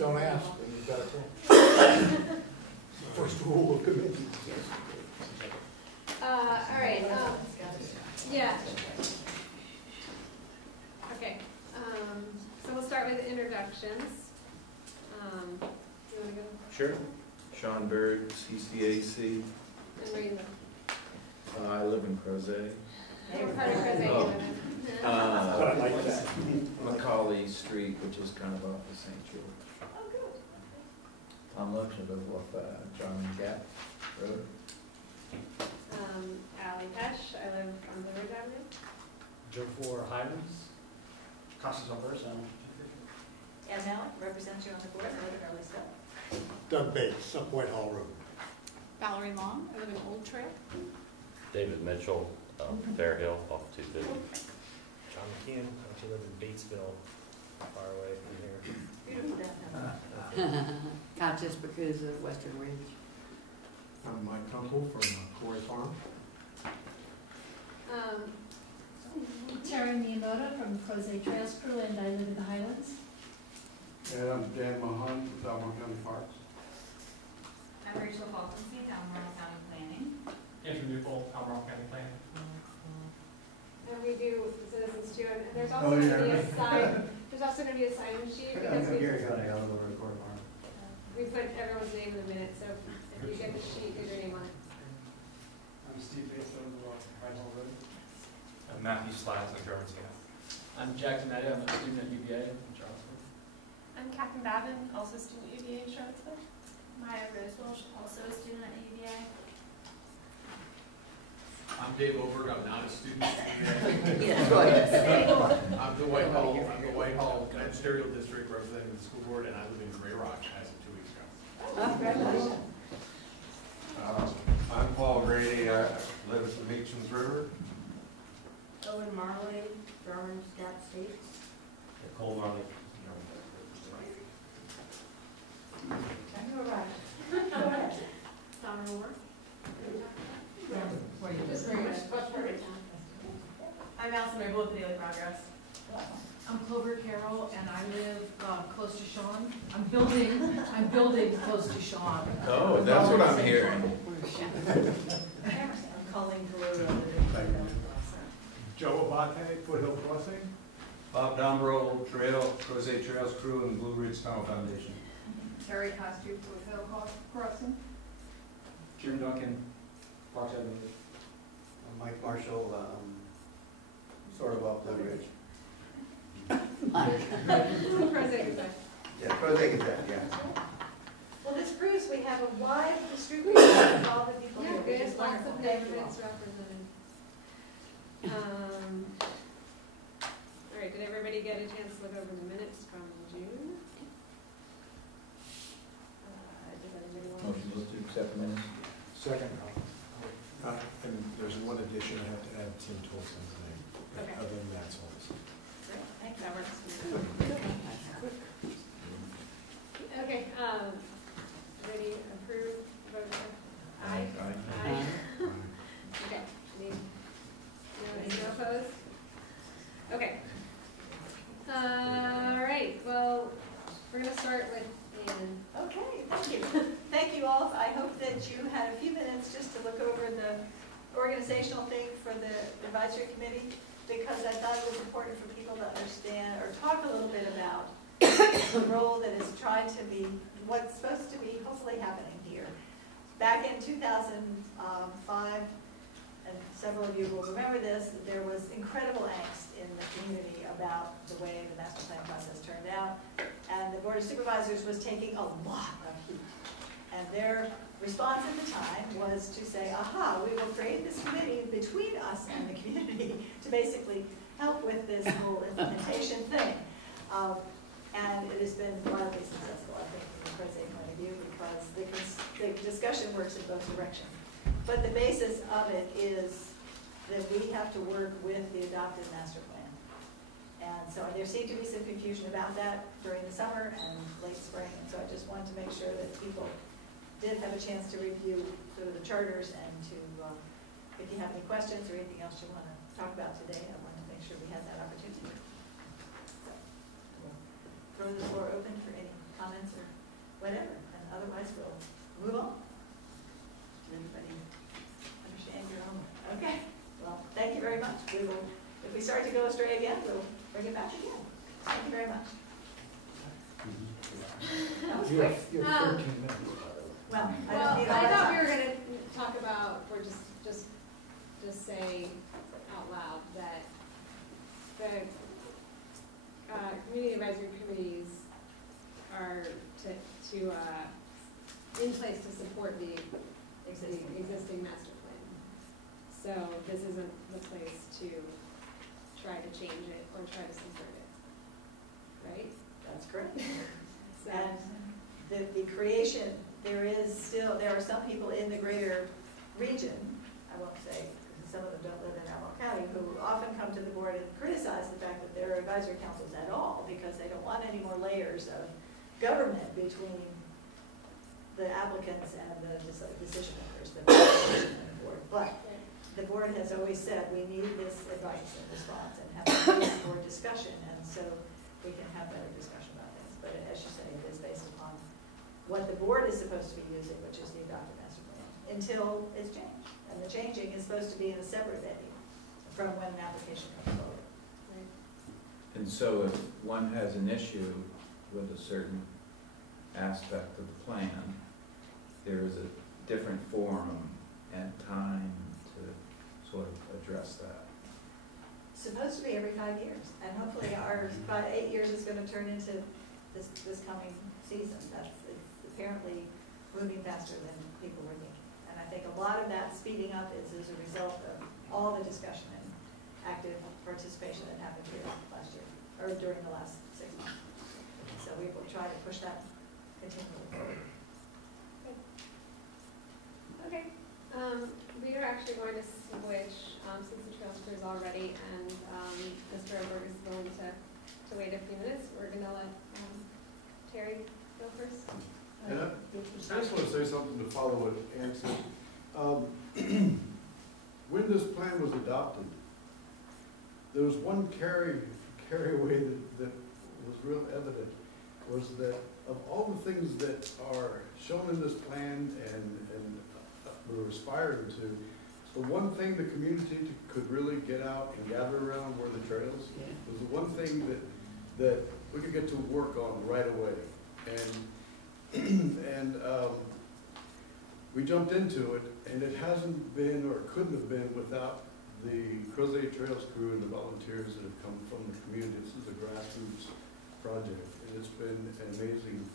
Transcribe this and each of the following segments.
Don't ask, and you've got to. First rule of committee. All right. Yeah. Okay. So we'll start with introductions. You want to go? Sure. Sean Berg, CCAC. And where you live? I live in Crozet. What part of Crozet you live in? I like that. Macaulay Street, which is kind of off of St. George. Oh, good. I'm looking to live off John and Gap Road. Allie Pesh. I live on Blue Ridge Avenue. Joe for Highlands. Casas on Versa. Ann Mallek represents you on the board. I live in Early Doug Bates, up Whitehall Road. Valerie Long. I live in Old Trail. David Mitchell, Fair Hill, off 250. John McKeon. I actually live in Batesville, far away from here. Beautiful downtown. Conscious because of Western Ridge. I'm Mike Kunkel from Corey Farm. Terri Miyamoto from the Causeway Trails Crew, and I live in the Highlands. And I'm Dan Mahon with Albemarle County Parks. I'm Rachel Falkenstein, Albemarle County Planning. Andrew Newbold, Albemarle County Planning. And we do citizens too. And there's also going to be a sign. There's also going to be a sign sheet because we put everyone's name in the minute. So if you get the sheet, get your name on it. I'm Steve Bates, I live on Whitehall Road. I'm Matthew Slides, I'm German Scale. I'm Jackson Eddie, I'm a student at UVA in Charlottesville. I'm Catherine Babin, also a student at UVA Charlottesville. Maya Rose Welsh, also a student at UVA. I'm Dave Oberg, I'm not a student at UVA. Yeah. I'm the Whitehall Magisterial District representing the school board, and I live in Gray Rock as of 2 weeks ago. Congratulations. I'm Paul Grady, I live at the Meachams River. Owen Marley, German Gap States. Cole Marley. All right. Donna Moore. I'm Allison Mabel with the Daily Progress. I'm Clover Carroll, and I live close to Sean. I'm building close to Sean. Oh, that's what I'm hearing. I'm calling Peru. Joe Abate, Foothill Crossing. Bob Dombrow, Trail, Crozet Trails Crew, and Blue Ridge Tunnel Foundation. Terry Costume, Foothill Crossing. Jim Duncan, Parks Avenue. I'm Mike Marshall, sort of off Blue Ridge. Crozet Gazette. Yeah, Crozet Gazette, yeah. Well, this proves we have a wide distribution of all the people Yeah, here, which there's is lots wonderful. of Thank you neighborhoods all. represented. All right, did everybody get a chance to look over the minutes from June? Does anybody want Motion to accept minutes. Second. And there's one addition I have to add Tim Tolson's name. Okay. Other than that, it's all the same. Great, thanks, that works. Okay, ready, approve, vote? Aye. Aye. Okay, no opposed? Okay. All right, well, we're gonna start with Ann. Okay, thank you. Thank you all. I hope that you had a few minutes just to look over the organizational thing for the advisory committee, because I thought it was important for people to understand or talk a little bit about the role that is trying to be, what's supposed to be hopefully happening here. Back in 2005, and several of you will remember this, that there was incredible angst in the community about the way the master plan process turned out, and the Board of Supervisors was taking a lot of heat. And their response at the time was to say, aha, we will create this committee between us and the community to basically help with this whole implementation thing. And it has been wildly successful, I think, from the Crozet point of view, because the discussion works in both directions. But the basis of it is that we have to work with the adopted master plan. And so there seemed to be some confusion about that during the summer and late spring. And so I just wanted to make sure that people did have a chance to review sort of the charters and to, if you have any questions or anything else you want to talk about today, I wanted to make sure we had that opportunity. So, we'll throw the floor open for any comments or we start to go astray again, we'll bring it back again. Thank you very much. That was quick. You have 13 minutes, by the way. Well, I Well, don't need all I that thought we time. were gonna talk about, or just say out loud that the community advisory committees are in place to support the existing master plan. So this isn't the place to try to change it or try to subvert it, right? That's correct. So, And the creation, there are some people in the greater region, I won't say, because some of them don't live in Albemarle County, who often come to the board and criticize the fact that there are advisory councils at all, because they don't want any more layers of government between the applicants and the decision makers, the board. But the board has always said, we need this advice and response and have a board discussion, and so we can have better discussion about things. But as you say, it is based upon what the board is supposed to be using, which is the adopted master plan, until it's changed. And the changing is supposed to be in a separate venue from when an application comes forward. And so if one has an issue with a certain aspect of the plan, there is a different forum and time to sort of address that. Supposed to be every 5 years, and hopefully our 8 years is going to turn into this coming season. That's it's apparently moving faster than people were thinking. And I think a lot of that speeding up is as a result of all the discussion and active participation that happened here last year, or during the last 6 months. So we will try to push that continually forward. okay. We are actually going to switch, since the trails crew is all ready and Mr. Oberg is going to wait a few minutes, we're going to let Terri go first. And I just want to say something to follow what Ann said. When this plan was adopted, there was one carry away that was real evident, was that of all the things that are shown in this plan and we're aspiring to, the one thing the community could really get out and gather around were the trails. It was the one thing that we could get to work on right away. And we jumped into it, and it hasn't been or couldn't have been without the Crozet Trails crew and the volunteers that have come from the community. This is a grassroots project, and it's been an amazing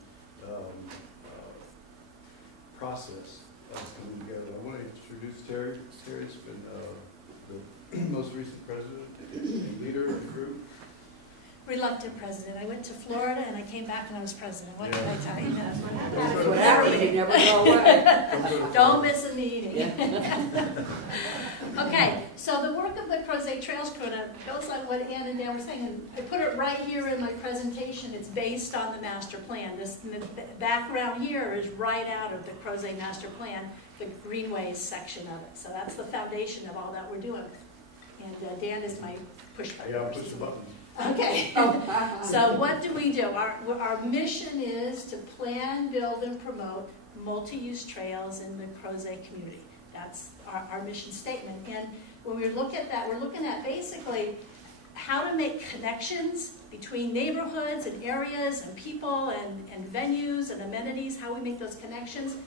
process of coming together. I want to introduce Terri. Terri's been the most recent president and leader of the crew. Reluctant president. I went to Florida and I came back and I was president. What can I tell you? That's what happens. You never go away. Don't miss a meeting. Okay, so the work of the Crozet Trails crew goes like what Ann and Dan were saying, and I put it right here in my presentation. It's based on the master plan. This the background here is right out of the Crozet master plan, the greenways section of it. So that's the foundation of all that we're doing. And Dan is my push button. Yeah, I'll push the button. Okay, so what do we do? Our mission is to plan, build, and promote multi-use trails in the Crozet community. That's our mission statement. And when we look at that, we're looking at basically how to make connections between neighborhoods and areas and people and venues and amenities, how we make those connections,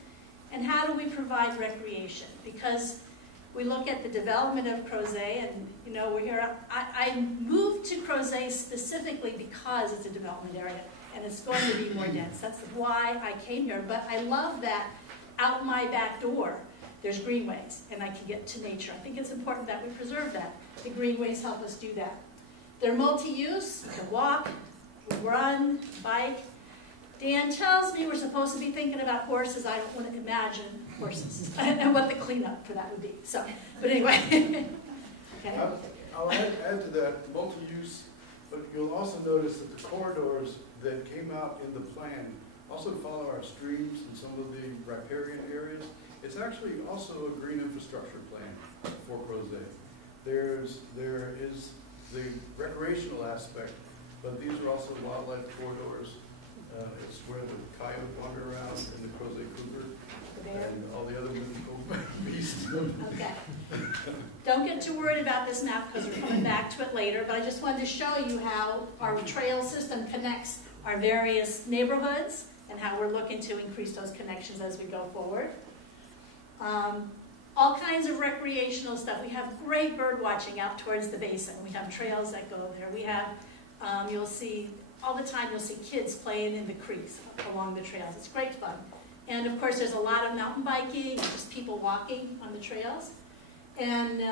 and how do we provide recreation. Because we look at the development of Crozet, and you know, we're here. I moved to Crozet specifically because it's a development area and it's going to be more dense. That's why I came here. But I love that out my back door there's greenways and I can get to nature. I think it's important that we preserve that. The greenways help us do that. They're multi-use. We can walk, we run, bike. Dan tells me we're supposed to be thinking about horses. I don't want to imagine horses and what the cleanup for that would be. So, but anyway. Okay. I'll add to that, multi-use, but you'll also notice that the corridors that came out in the plan also follow our streams and some of the riparian areas. It's actually also a green infrastructure plan for Crozet. There is the recreational aspect, but these are also wildlife corridors It's where the coyote wander around and the Crozet cougar The bear? and all the other mythical beasts. Okay. Don't get too worried about this map because we're coming back to it later, but I just wanted to show you how our trail system connects our various neighborhoods and how we're looking to increase those connections as we go forward. All kinds of recreational stuff. We have great bird watching out towards the basin. We have trails that go there. We have, you'll see, all the time you'll see kids playing in the creeks along the trails. It's great fun. And of course there's a lot of mountain biking and just people walking on the trails. And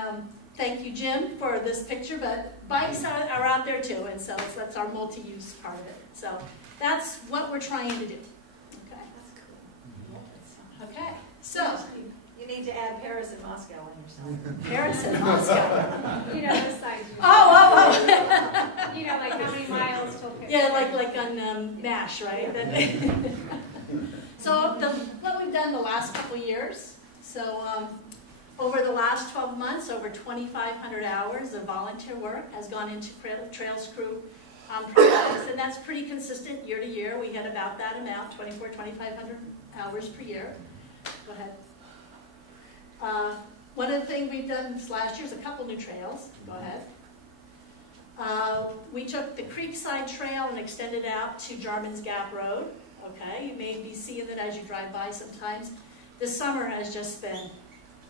thank you, Jim, for this picture, but bikes are out there too, and so that's our multi-use part of it. So that's what we're trying to do. Okay. That's cool. Okay. So You need to add Paris and Moscow on your side. Paris and Moscow. You know the size. Oh. You know, like how many miles till Paris? Yeah, like on MASH, right? So what we've done the last couple years. So over the last 12 months, over 2,500 hours of volunteer work has gone into Trails Crew projects, and that's pretty consistent year to year. We get about that amount, 2,500 hours per year. Go ahead. One of the things we've done this last year is a couple new trails. Go ahead. We took the Creekside Trail and extended out to Jarman's Gap Road. Okay, you may be seeing it as you drive by sometimes. This summer has just been,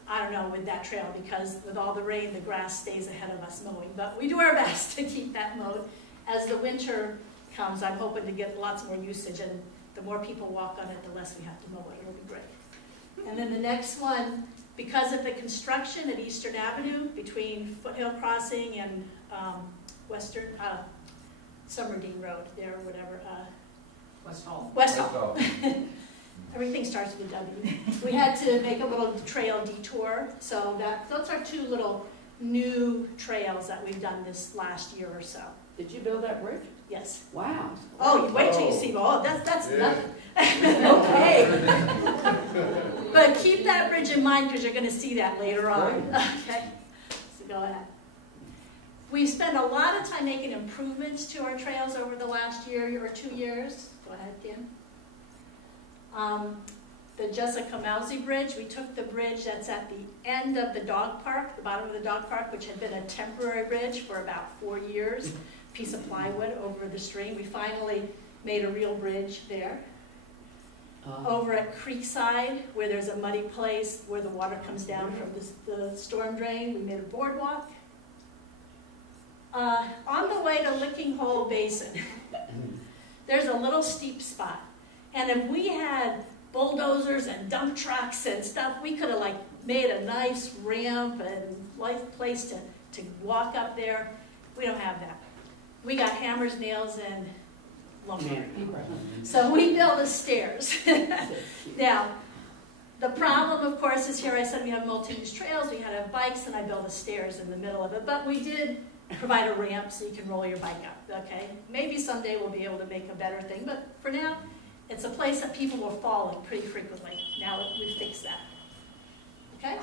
I don't know, with that trail, because with all the rain, the grass stays ahead of us mowing. But we do our best to keep that mowed. As the winter comes, I'm hoping to get lots more usage, and the more people walk on it, the less we have to mow it. It'll be great. And then the next one, because of the construction at Eastern Avenue between Foothill Crossing and Summerdine Road there, or whatever. West Hall. West Hall. Everything starts with a W. We had to make a little trail detour, so those are two little new trails that we've done this last year or so. Did you build that bridge? Yes. Wow. Oh, wait till you see. Oh, that's Yeah. nothing. Okay. But keep that bridge in mind because you're going to see that later on. Okay. So go ahead. We've spent a lot of time making improvements to our trails over the last year or 2 years. Go ahead, Kim. The Jessica Mousy Bridge, we took the bridge that's at the end of the dog park, the bottom of the dog park, which had been a temporary bridge for about 4 years, piece of plywood over the stream. We finally made a real bridge there. Over at Creekside, where there's a muddy place where the water comes down from the storm drain, we made a boardwalk. On the way to Lickinghole Basin, there's a little steep spot. And if we had bulldozers and dump trucks and stuff, we could have made a nice ramp and nice place to walk up there. We don't have that. We got hammers, nails, and lumber. So we built the stairs. Now, the problem, of course, is here I said we have multi-use trails, we had to have bikes, and I built the stairs in the middle of it. But we did provide a ramp so you can roll your bike up, okay? Maybe someday we'll be able to make a better thing, but for now, it's a place that people were falling pretty frequently. Now we've fixed that, okay?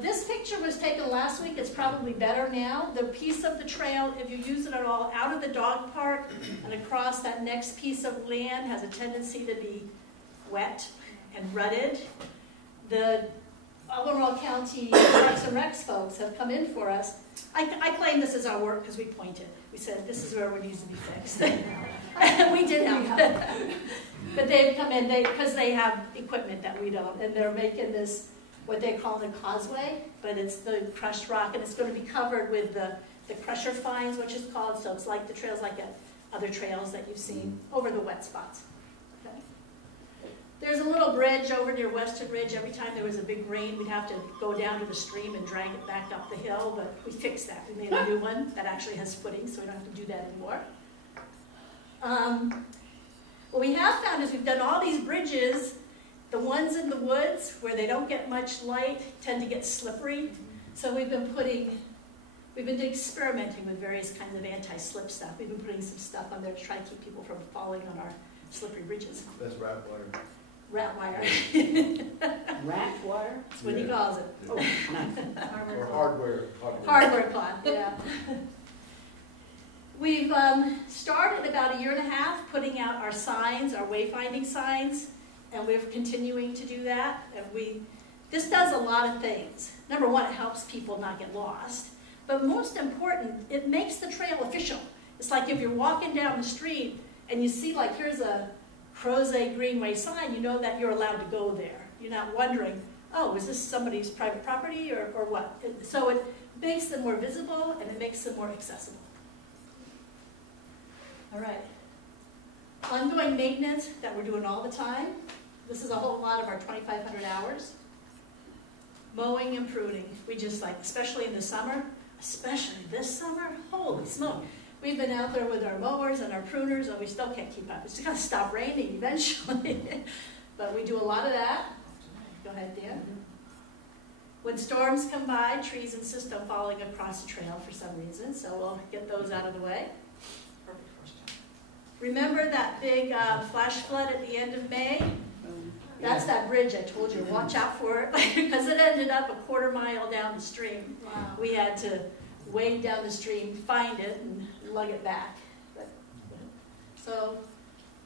This picture was taken last week. It's probably better now. The piece of the trail, if you use it at all, out of the dog park and across that next piece of land has a tendency to be wet and rutted. The Albemarle County Parks and Recs folks have come in for us. I claim this is our work because we pointed. We said this is where it needs to be fixed. We did help. But they've come in because they have equipment that we don't, and they're making this what they call the Causeway, but it's the crushed rock, and it's going to be covered with the crusher fines, which is called, so it's like the trails like other trails that you've seen over the wet spots. Okay. There's a little bridge over near Western Ridge. Every time there was a big rain, we'd have to go down to the stream and drag it back up the hill, but we fixed that. We made a new one that actually has footing, so we don't have to do that anymore. What we have found is we've done all these bridges. The ones in the woods where they don't get much light tend to get slippery. So we've been experimenting with various kinds of anti-slip stuff. We've been putting some stuff on there to try to keep people from falling on our slippery bridges. That's rat wire. Rat wire. Rat wire? That's what he calls it. Oh, nice. Or hardware. Hardware cloth, yeah. We've started about 1.5 years putting out our signs, our wayfinding signs, and we're continuing to do that. And this does a lot of things. Number one, it helps people not get lost. But most important, it makes the trail official. It's like if you're walking down the street and you see like here's a Crozet Greenway sign, you know that you're allowed to go there. You're not wondering, oh, is this somebody's private property or what? So it makes them more visible and it makes them more accessible. All right. Ongoing maintenance that we're doing all the time. This is a whole lot of our 2,500 hours. Mowing and pruning. We just like, especially in the summer, especially this summer, holy smoke. We've been out there with our mowers and our pruners and we still can't keep up. It's going to stop raining eventually. But we do a lot of that. Go ahead, Dan. When storms come by, trees insist on falling across the trail for some reason, so we'll get those out of the way. Remember that big flash flood at the end of May? That's that bridge I told you, watch out for it, because it ended up 1/4 mile down the stream. Wow. We had to wade down the stream, find it, and lug it back. So,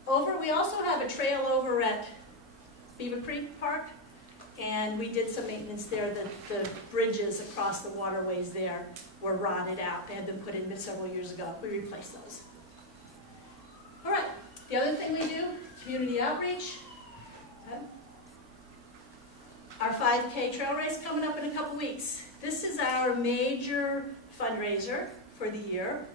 we also have a trail over at Beaver Creek Park, and we did some maintenance there. The bridges across the waterways there were rotted out. They had been put in several years ago. We replaced those. All right, the other thing we do, community outreach. Our 5K trail race coming up in a couple weeks. This is our major fundraiser for the year.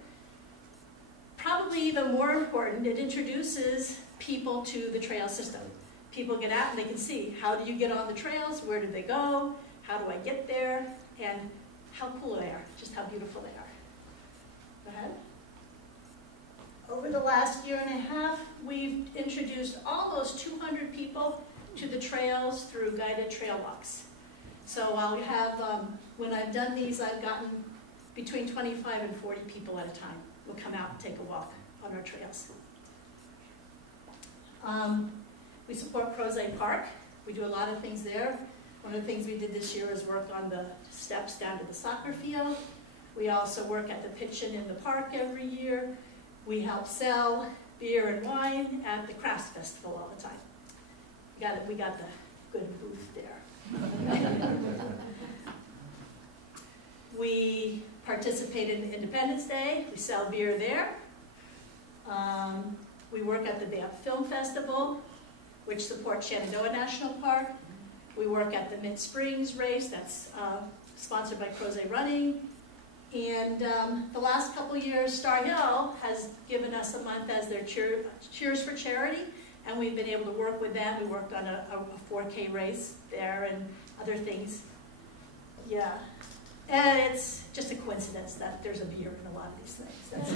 Probably even more important, it introduces people to the trail system. People get out and they can see, how do you get on the trails, where do they go, how do I get there, and how cool they are, just how beautiful they are. Go ahead. Over the last 1.5 years, we've introduced almost 200 people to the trails through guided trail walks. So I'll have, when I've done these, I've gotten between 25 and 40 people at a time will come out and take a walk on our trails. We support Crozet Park. We do a lot of things there. One of the things we did this year was work on the steps down to the soccer field. We also work at the pitch-in in the park every year. We help sell beer and wine at the Crafts Festival all the time. We got the good booth there. We participate in Independence Day. We sell beer there. We work at the Banff Film Festival, which supports Shenandoah National Park. We work at the Mint Springs race that's sponsored by Crozet Running. And the last couple years, Star Hill has given us a month as their Cheers for Charity, and we've been able to work with them. We worked on a 4K race there and other things. Yeah. And it's just a coincidence that there's a beer in a lot of these things. That's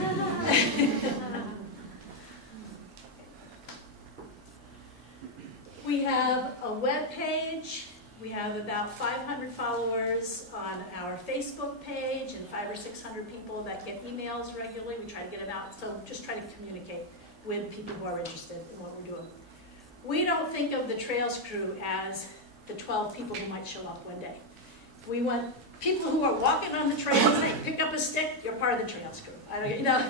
We have a web page. We have about 500 followers on our Facebook page and 500 or 600 people that get emails regularly. We try to get them out, so just try to communicate with people who are interested in what we're doing. We don't think of the Trails crew as the 12 people who might show up one day. We want people who are walking on the trails, hey, pick up a stick, you're part of the Trails crew.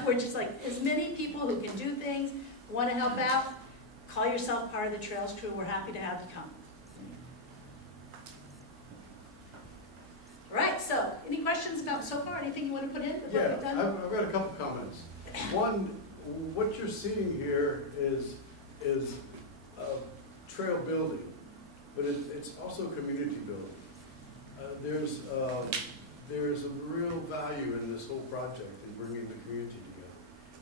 We're just like, as many people who can do things, want to help out, call yourself part of the Trails crew. We're happy to have you come. All right, so any questions about so far? Anything you want to put in? Yeah, I've got a couple comments. One, what you're seeing here is trail building, but it's also community building. There's a real value in this whole project in bringing the community together,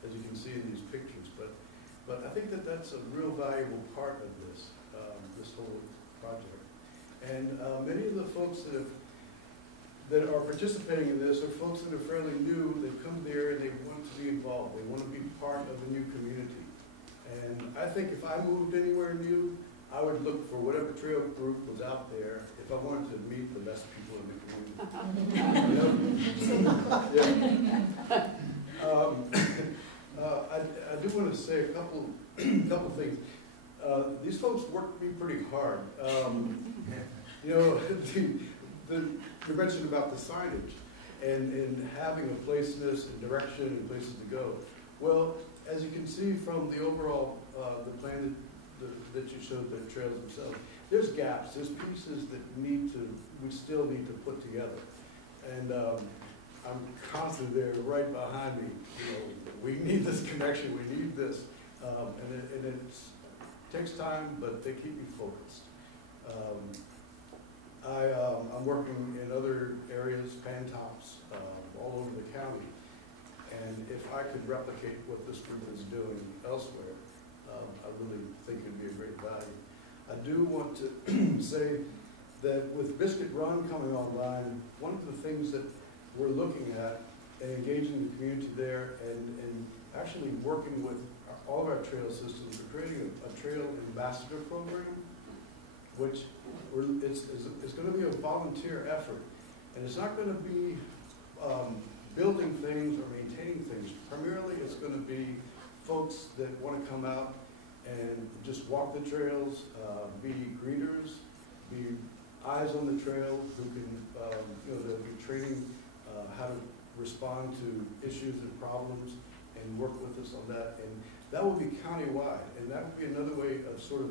as you can see in these pictures. But I think that's a real valuable part of this whole project. And many of the folks that are participating in this are folks that are fairly new. They come there and they want to be involved. They want to be part of a new community. And I think if I moved anywhere new, I would look for whatever trail group was out there if I wanted to meet the best people in the community. I do want to say a couple things. These folks work me pretty hard. You mentioned about the signage. and having a placeness and direction and places to go. Well, as you can see from the overall, the plan that you showed, the trails themselves, there's gaps, there's pieces that we still need to put together. And I'm constantly there right behind me, you know, we need this connection, we need this. And it takes time, but they keep me focused. I'm working in other areas, Pantops, all over the county. And if I could replicate what this group is doing elsewhere, I really think it'd be a great value. I do want to say that with Biscuit Run coming online, one of the things that we're looking at and engaging the community there and actually working with all of our trail systems, we're creating a trail ambassador program, which it's going to be a volunteer effort. And it's not going to be building things or maintaining things. Primarily, it's going to be folks that want to come out and just walk the trails, be greeters, be eyes on the trail, who can, they'll be training how to respond to issues and problems and work with us on that. And that will be countywide, and that will be another way of sort of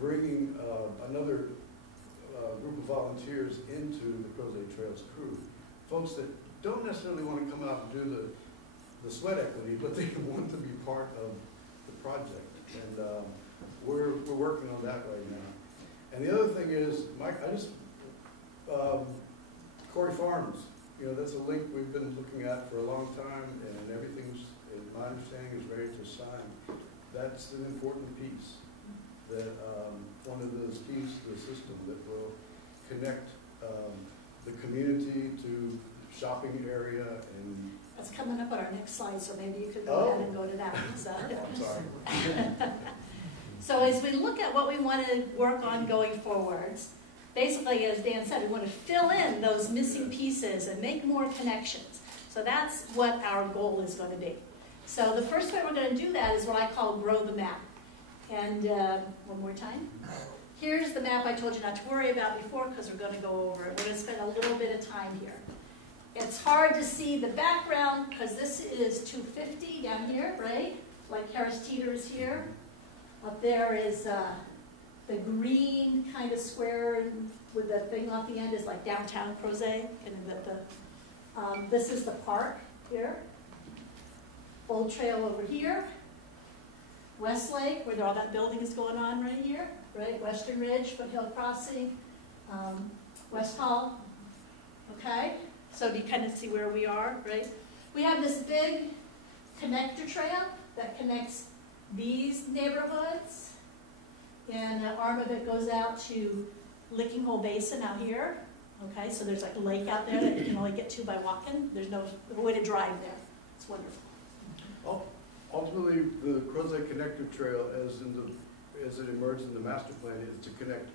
bringing another group of volunteers into the Crozet Trails crew. Folks that don't necessarily want to come out and do the sweat equity, but they want to be part of the project. And we're working on that right now. And the other thing is, Mike, Corey Farms, that's a link we've been looking at for a long time, and everything's, my understanding, is ready to sign. That's an important piece, that one of those keys to the system that will connect the community to shopping area. And that's coming up on our next slide, so maybe you could go ahead and go to that. So. I'm sorry. So as we look at what we want to work on going forwards, basically, as Dan said, we want to fill in those missing pieces and make more connections. So that's what our goal is going to be. So the first way we're going to do that is what I call grow the map. And one more time. Here's the map I told you not to worry about before, because we're going to go over it. We're going to spend a little bit of time here. It's hard to see the background because this is 250 down here, right? Like Harris Teeter's here. Up there is the green kind of square with the thing off the end is like downtown Crozet. And this is the park here. Old Trail over here. Westlake, where all that building is going on right here, right? Western Ridge, Foothill Crossing, West Hall. Okay? So do you kind of see where we are, right? We have this big connector trail that connects these neighborhoods, and an arm of it goes out to Lickinghole Basin out here. Okay, so there's like a lake out there that you can only get to by walking. There's no way to drive there. It's wonderful. Ultimately, the Crozet Connector Trail, as it emerged in the master plan, is to connect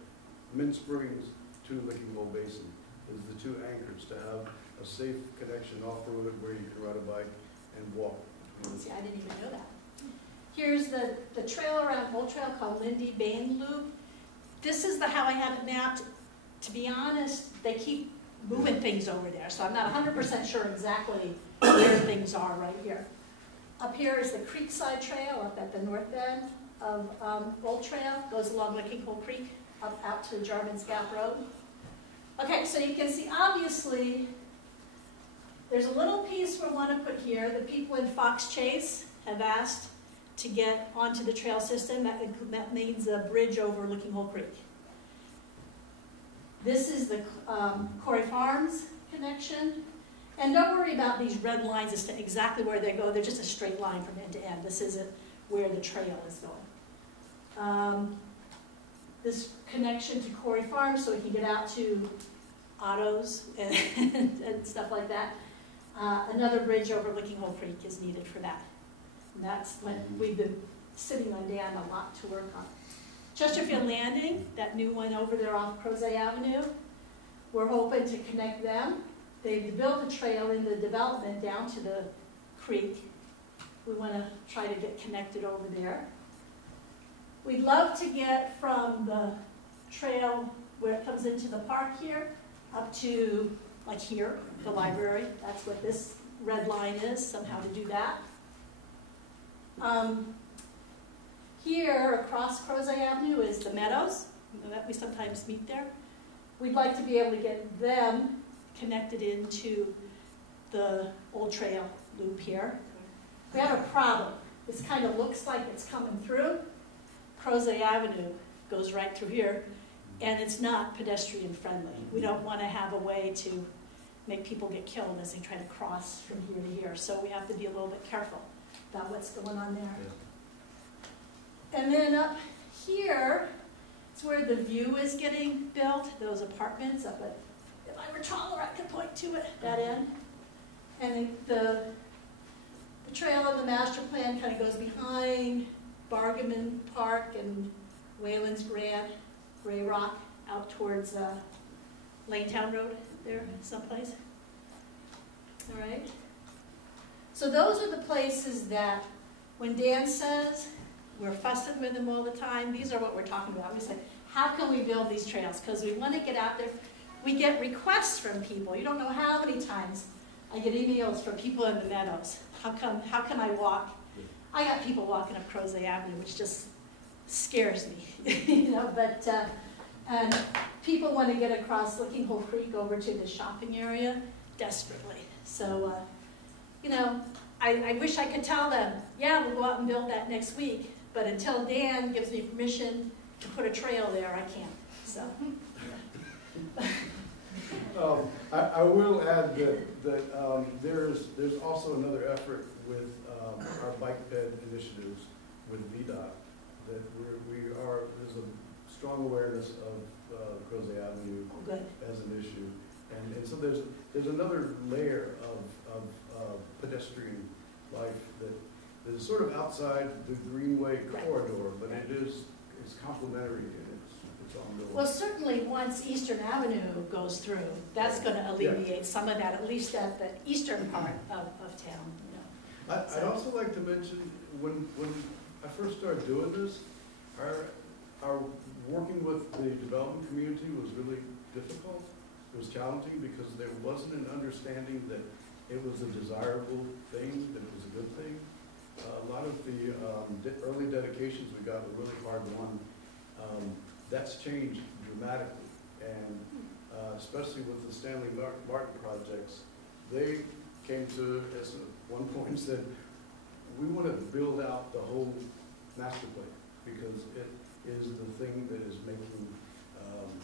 Mint Springs to Lickinghole Basin. Is the two anchors to have a safe connection off-road where you can ride a bike and walk. See, I didn't even know that. Here's the trail around Old Trail called Lindy Bain Loop. This is how I have it mapped. To be honest, they keep moving things over there, so I'm not 100% sure exactly where things are right here. Up here is the Creekside Trail up at the north end of Old Trail. Goes along Lickinghole Creek up out to Jarman's Gap Road. Okay, so you can see obviously there's a little piece we want to put here. The people in Fox Chase have asked to get onto the trail system. That means a bridge over Lickinghole Creek. This is the Corey Farms connection. And don't worry about these red lines as to exactly where they go. They're just a straight line from end to end. This isn't where the trail is going. This connection to Corey Farms so we can get out to autos and stuff like that. Another bridge over Lickinghole Creek is needed for that. And that's what we've been sitting on Dan a lot to work on. Chesterfield Landing, that new one over there off Crozet Avenue, we're hoping to connect them. They've built a trail in the development down to the creek. We want to try to get connected over there. We'd love to get from the trail where it comes into the park here up to like here, the library, that's what this red line is, somehow to do that. Here, across Crozet Avenue is the Meadows, that we sometimes meet there. We'd like to be able to get them connected into the old trail loop here. We have a problem. This kind of looks like it's coming through. Crozet Avenue goes right through here, and it's not pedestrian friendly. We don't want to have a way to make people get killed as they try to cross from here to here. So we have to be a little bit careful about what's going on there. And then up here, it's where the View is getting built, those apartments up at, if I were taller, I could point to it, that end. And the trail of the master plan kind of goes behind Bargaman Park and Wayland's Grand, Gray Rock, out towards Lanetown Road there, someplace. All right. So those are the places that when Dan says we're fussing with them all the time, these are what we're talking about. We say, how can we build these trails? Because we want to get out there. We get requests from people. You don't know how many times I get emails from people in the Meadows. How can I walk? I got people walking up Crozet Avenue, which just scares me, you know, but and people want to get across Lickinghole Creek over to the shopping area desperately. So, you know, I wish I could tell them, yeah, we'll go out and build that next week, but until Dan gives me permission to put a trail there, I can't, so. I will add that there's also another effort with our bike bed initiatives with VDOT, that there's a strong awareness of Crozet Avenue as an issue. And so there's another layer of pedestrian life that is sort of outside the Greenway corridor, but it's complementary and it's ongoing. Well, certainly once Eastern Avenue goes through, that's going to alleviate some of that, at least at the eastern part of town. You know. I'd also like to mention, when I first started doing this, our working with the development community was really difficult. It was challenging because there wasn't an understanding that it was a desirable thing, that it was a good thing. A lot of the early dedications we got were really hard won. That's changed dramatically, and especially with the Stanley Martin projects, they came to us at one point and said, we want to build out the whole master plan because it is the thing that is making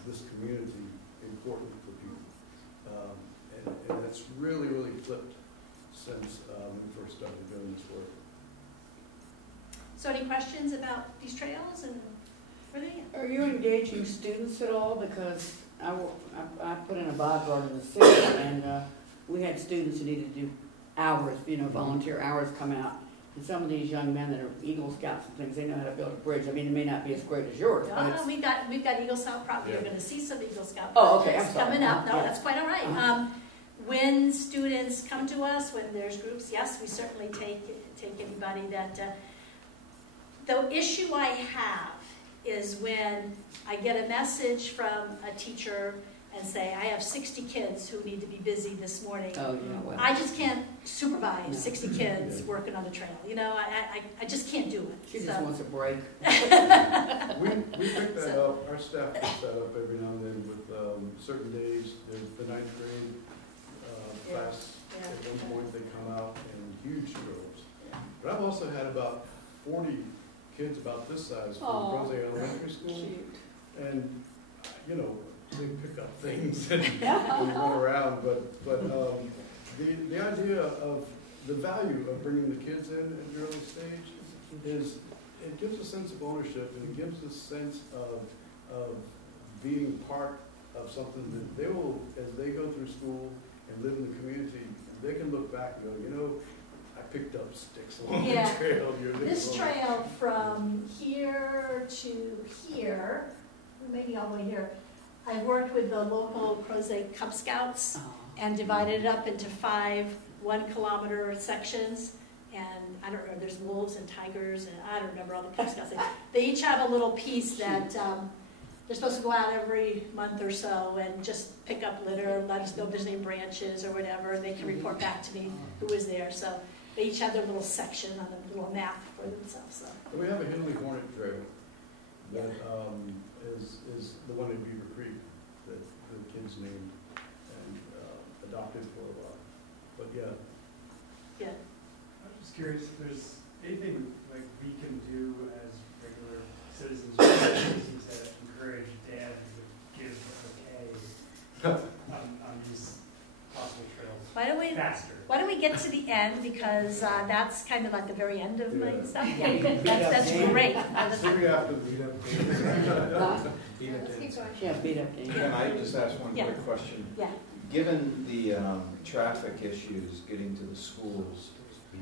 this community important for people. And it's really, really flipped since we first started doing this work. So any questions about these trails and everything? Are you engaging students at all? Because I put in a bodyguard in the city, and we had students who needed to do hours, you know, volunteer hours come out. And some of these young men that are Eagle Scouts and things, they know how to build a bridge. I mean, it may not be as great as yours. But we've got Eagle Scout. Probably you're going to see some Eagle Scout. Oh, okay. I'm sorry. Coming up. No, that's quite all right. When students come to us, when there's groups, yes, we certainly take anybody that. The issue I have is when I get a message from a teacher and say, I have 60 kids who need to be busy this morning. Oh, yeah, well. I just can't supervise 60 kids working on the trail. You know, I just can't do it. She just wants a break. we pick that up. Our staff picks that up every now and then with certain days. There's the 9th grade class. Yeah. At one point they come out in huge droves. But I've also had about 40 kids about this size from Causeway Elementary School. Cute. And, you know, they pick up things and run around, but the idea of the value of bringing the kids in at the early stage is it gives a sense of ownership, and it gives a sense of being part of something that they will, as they go through school and live in the community, they can look back and go, you know, I picked up sticks along the trail. This trail from here to here, maybe all the way here, I've worked with the local Crozet Cub Scouts and divided it up into 5 1-kilometer sections. And I don't know, there's wolves and tigers, and I don't remember all the Cub Scouts. They each have a little piece that they're supposed to go out every month or so and just pick up litter, let us know if there's any branches or whatever, and they can report back to me who was there. So they each have their little section on a little map for themselves. So. We have a Henley Hornet Trail that is the one in Beaver Creek that the kids named and adopted for a while. But yeah. Yeah. I'm just curious if there's anything like we can do as regular citizens to encourage Dan to give okay on these possible trails faster. Why don't we get to the end, because that's kind of like the very end of my stuff. Yeah, that's great. Maybe after the beat up. Yeah, beat up Dan. Can I just ask one Yeah. quick question? Yeah. Given the traffic issues getting to the schools,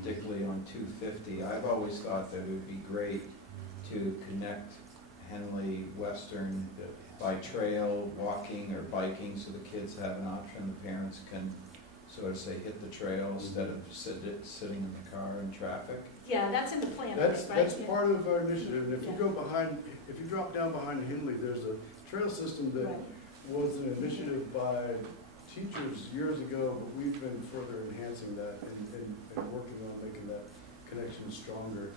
particularly on 250, I've always thought that it would be great to connect Henley Western by trail, walking or biking, so the kids have an option. The parents can sort of say hit the trail instead of sitting in the car in traffic. Yeah, that's in the plan, That's right? that's part of our initiative. And if you go behind, if you drop down behind Henley, there's a trail system that was an initiative by teachers years ago, but we've been further enhancing that and working on making that connection stronger.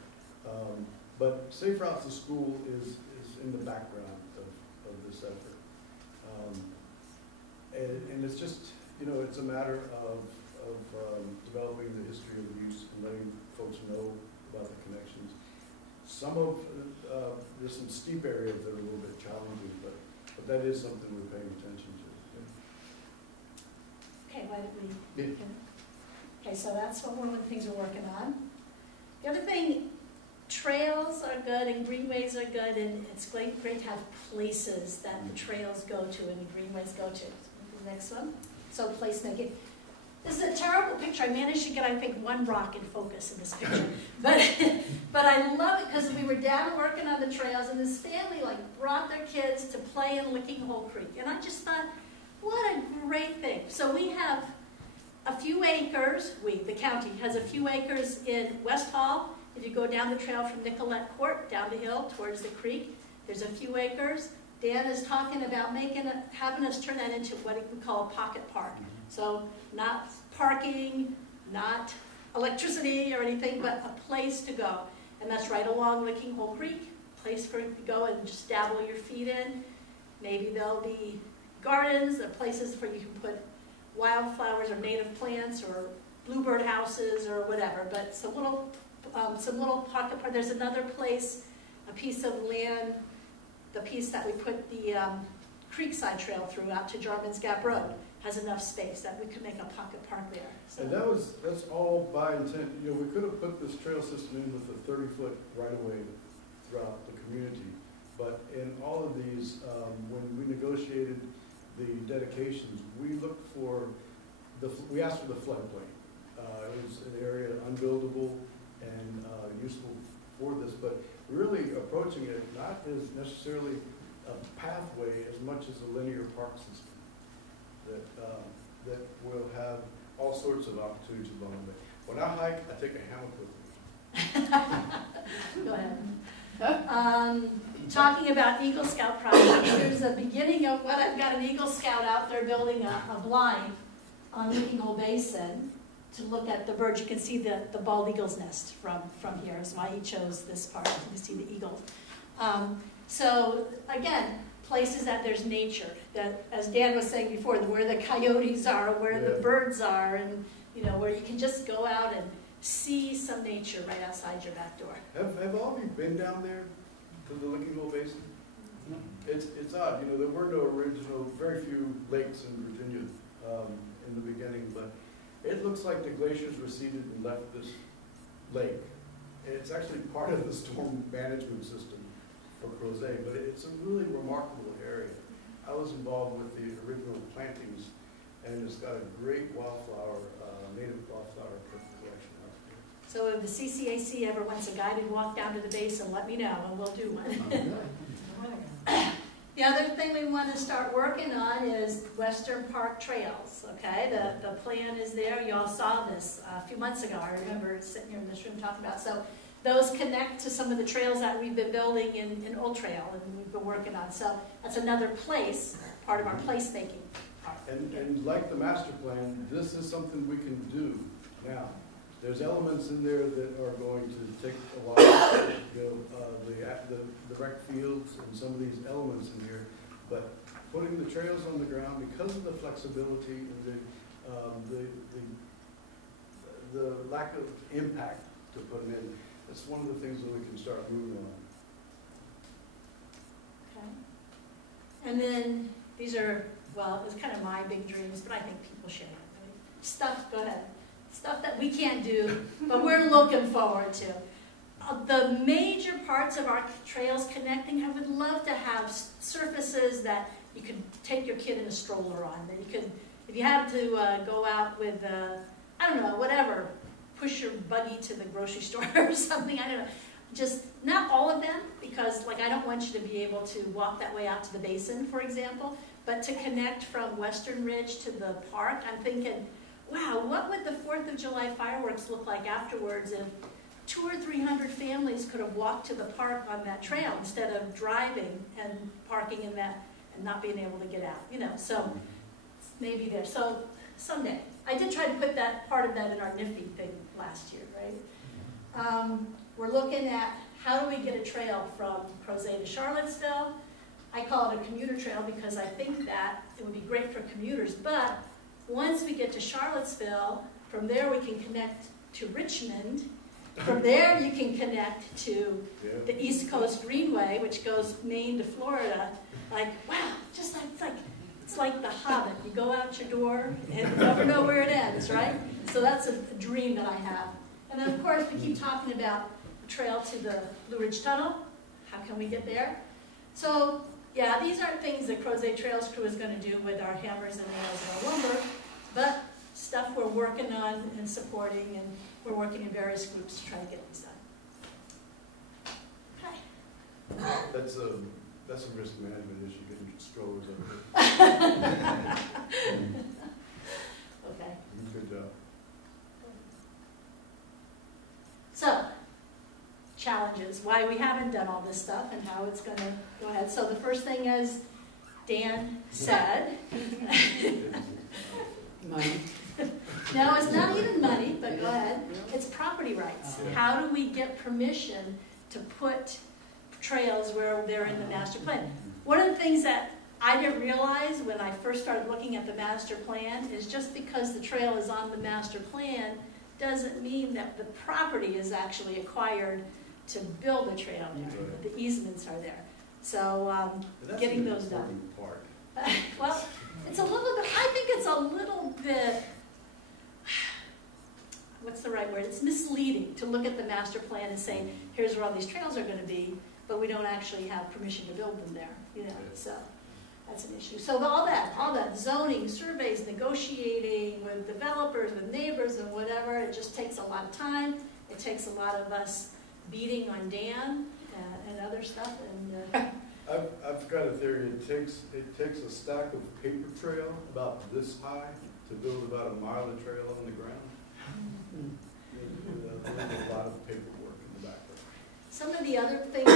But Safe Routes to School is in the background of this effort. And it's just, you know, it's a matter of developing the history of use and letting folks know about the connections. There's some steep areas that are a little bit challenging, but that is something we're paying attention to. Okay, why don't we? Yeah. Okay, so that's one of the things we're working on. The other thing, trails are good and greenways are good, and it's great to have places that the trails go to and the greenways go to. The next one. So placemaking. This is a terrible picture. I managed to get, I think, one rock in focus in this picture. but I love it because we were down working on the trails, and this family brought their kids to play in Lickinghole Creek. And I just thought, what a great thing. So we have a few acres, the county has a few acres in West Hall. If you go down the trail from Nicolette Court, down the hill towards the creek, there's a few acres. Dan is talking about having us turn that into what we call a pocket park. So not parking, not electricity or anything, but a place to go. And that's right along Lickinghole Creek, place for you to go and just dabble your feet in. Maybe there'll be gardens or places where you can put wildflowers or native plants or bluebird houses or whatever. But some little pocket park. There's another place, a piece of land, the piece that we put the Creekside Trail through out to Jarman's Gap Road has enough space that we could make a pocket park there. So. And that's all by intent. You know, we could have put this trail system in with a 30-foot right-of-way throughout the community. But in all of these, when we negotiated the dedications, we looked for we asked for the floodplain. It was an area unbuildable and useful for this, but really approaching it not as necessarily a pathway as much as a linear park system that will have all sorts of opportunities along the way. When I hike, I take a hammock with me. Go ahead. Talking about Eagle Scout project, there's a beginning of what I've got an Eagle Scout out there building a blind on Lickinghole Basin to look at the birds. You can see the bald eagle's nest from here. Is why he chose this part. You can see the eagles. So again, places that there's nature. That, as Dan was saying before, where the coyotes are, where the birds are, and where you can just go out and see some nature right outside your back door. Have all of you been down there to the Lickinghole Basin? No. It's odd. There were no very few lakes in Virginia in the beginning, but it looks like the glaciers receded and left this lake. It's actually part of the storm management system for Crozet, but it's a really remarkable area. I was involved with the original plantings, and it's got a great native wildflower collection out there. So if the CCAC ever wants a guided walk down to the basin, let me know, and we'll do one. The other thing we want to start working on is Western Park Trails, okay? The plan is there. You all saw this a few months ago. I remember sitting here in this room talking about. So those connect to some of the trails that we've been building in Old Trail and we've been working on. So that's another place, part of our placemaking. And like the master plan, this is something we can do now. There's elements in there that are going to take a while, the rec fields and some of these elements in here, but putting the trails on the ground because of the flexibility and the lack of impact to put them in, it's one of the things that we can start moving on. Okay. And then these are, well, it's kind of my big dreams, but I think people share it. I mean, stuff, go ahead. Stuff that we can't do, but we're looking forward to. The major parts of our trails connecting, I would love to have surfaces that you could take your kid in a stroller on, that you could, if you had to go out with, I don't know, whatever, push your buggy to the grocery store or something, I don't know. Just, not all of them, because like I don't want you to be able to walk that way out to the Basin, for example, but to connect from Western Ridge to the park, I'm thinking, wow, what would the 4th of July fireworks look like afterwards if 200 or 300 families could have walked to the park on that trail instead of driving and parking in that and not being able to get out, you know, so maybe there. So someday. I did try to put that part of that in our NIFTY thing last year, right? We're looking at how do we get a trail from Crozet to Charlottesville. I call it a commuter trail because I think that it would be great for commuters, but once we get to Charlottesville, from there we can connect to Richmond. From there you can connect to the East Coast Greenway, which goes Maine to Florida. Like, wow, just like, it's like the Hobbit. You go out your door and you never know where it ends, right? So that's a dream that I have. And then of course we keep talking about the trail to the Blue Ridge Tunnel. How can we get there? So yeah, these aren't things that Crozet Trails Crew is going to do with our hammers and nails and our lumber, but stuff we're working on and supporting, and we're working in various groups to try to get these done. Okay. That's a risk management issue, getting strollers over here. Okay. Good job. So, challenges, why we haven't done all this stuff and how it's going to go ahead. So the first thing, as Dan said, Money. no, it's not even money, but go ahead. It's property rights. How do we get permission to put trails where they're in the master plan? One of the things that I didn't realize when I first started looking at the master plan is just because the trail is on the master plan doesn't mean that the property is actually acquired to build a trail there. The easements are there. So getting those done. Well, it's a little bit, I think it's a little bit, what's the right word? It's misleading to look at the master plan and say, here's where all these trails are going to be, but we don't actually have permission to build them there. You know, so that's an issue. So all that zoning, surveys, negotiating with developers, with neighbors, and whatever, it just takes a lot of time. It takes a lot of us beating on Dan and other stuff. And I've got a theory. It takes a stack of paper trail about this high to build about a mile of trail on the ground. There's a lot of paperwork in the background. Some of the other things,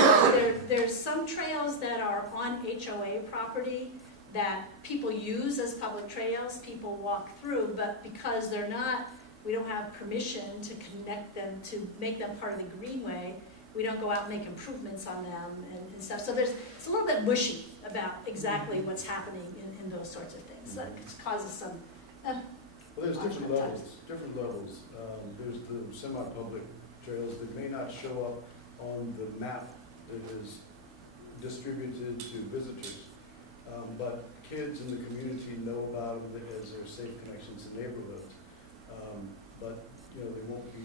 there's some trails that are on HOA property that people use as public trails, people walk through, but because they're not, we don't have permission to connect them, to make them part of the greenway, we don't go out and make improvements on them and stuff. So it's a little bit mushy about exactly what's happening in those sorts of things. So it causes some... well, there's different levels. There's the semi-public trails that may not show up on the map that is distributed to visitors. But kids in the community know about them as their safe connections to neighborhoods. But you know, they won't be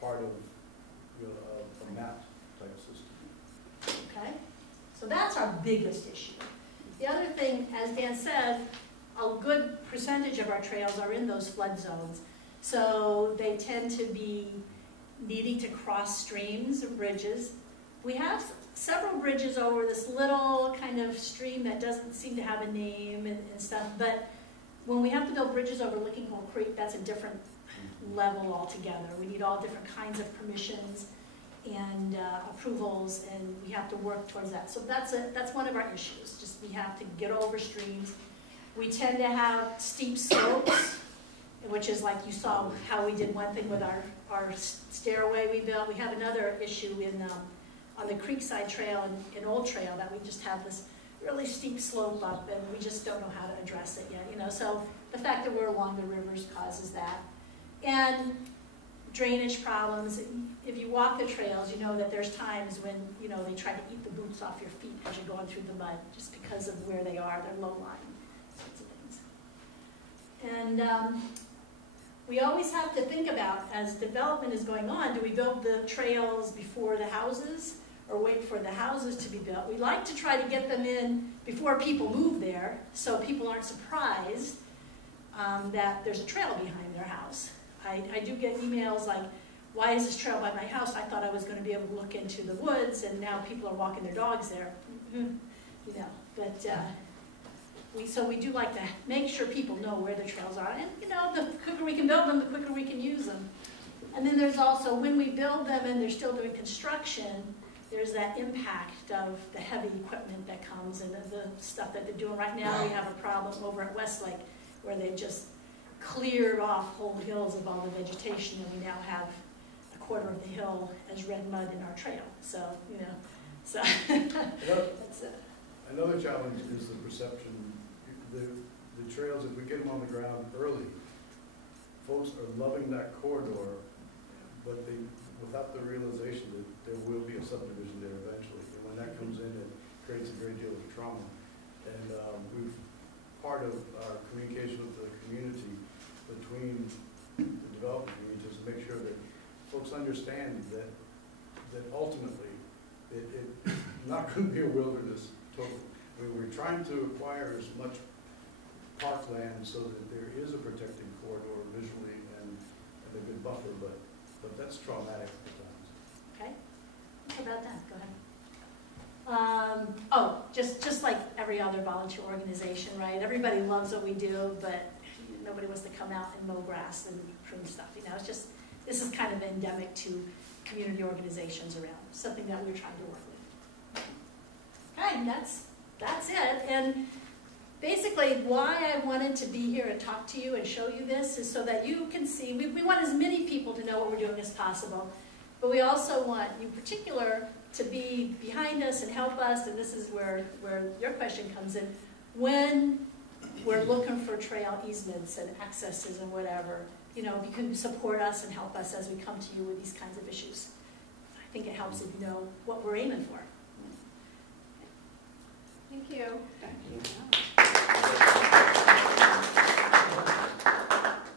part of a map type system. Okay, so that's our biggest issue. The other thing, as Dan said, a good percentage of our trails are in those flood zones. So they tend to be needing to cross streams or bridges. We have several bridges over this little kind of stream that doesn't seem to have a name and stuff, but when we have to build bridges over Lickinghole Creek, that's a different level altogether. We need all different kinds of permissions. and approvals, and we have to work towards that. So that's one of our issues, just we have to get over streams. We tend to have steep slopes, which is like you saw how we did one thing with our stairway we built. We have another issue on the Creekside Trail and Old Trail that we just have this really steep slope up, and we just don't know how to address it yet. You know, so the fact that we're along the rivers causes that, and drainage problems. If you walk the trails, you know that there's times when they try to eat the boots off your feet as you're going through the mud, just because of where they are. They're low lying sorts of things, and we always have to think about, as development is going on, do we build the trails before the houses or wait for the houses to be built? We like to try to get them in before people move there, so people aren't surprised that there's a trail behind their house. I do get emails like, why is this trail by my house? I thought I was going to be able to look into the woods, and now people are walking their dogs there. But we do like to make sure people know where the trails are. And the quicker we can build them, the quicker we can use them. And then there's also, when we build them and they're still doing construction, there's that impact of the heavy equipment that comes and the stuff that they're doing. Right now we have a problem over at Westlake where they've just cleared off whole hills of all the vegetation, and we now have a quarter of the hill as red mud in our trail. So, that's it. Another challenge is the perception. The trails, if we get them on the ground early, folks are loving that corridor, but without the realization that there will be a subdivision there eventually. And when that comes in, it creates a great deal of trauma. And part of our communication with the community, between the development communities, to make sure that folks understand that ultimately it's not going to be a wilderness totally. We're trying to acquire as much parkland so that there is a protected corridor visually and a good buffer, but that's traumatic at times. Okay. How about that? Go ahead. Just like every other volunteer organization, right? Everybody loves what we do, but nobody wants to come out and mow grass and prune stuff. It's just, this is kind of endemic to community organizations around, something that we're trying to work with. Okay, and that's it. And basically why I wanted to be here and talk to you and show you this is so that you can see, we want as many people to know what we're doing as possible, but we also want you in particular to be behind us and help us, and this is where your question comes in. When we're looking for trail easements and accesses and whatever, you can support us and help us as we come to you with these kinds of issues. I think it helps if you know what we're aiming for. Thank you. Thank you.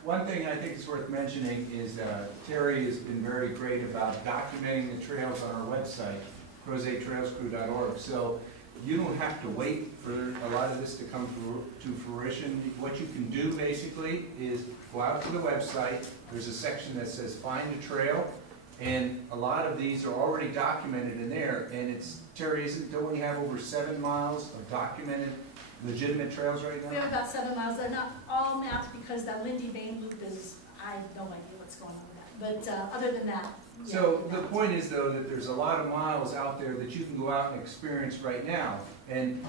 One thing I think is worth mentioning is Terri has been very great about documenting the trails on our website, CrozetTrailsCrew.org. So you don't have to wait for a lot of this to come to fruition. What you can do basically is go out to the website. There's a section that says find a trail, and a lot of these are already documented in there. And Terri, don't we have over 7 miles of documented legitimate trails right now? We have about 7 miles. They're not all mapped because that Lindy Bain loop is, I have no idea what's going on with that. But other than that. So the point is, though, that there's a lot of miles out there that you can go out and experience right now. And,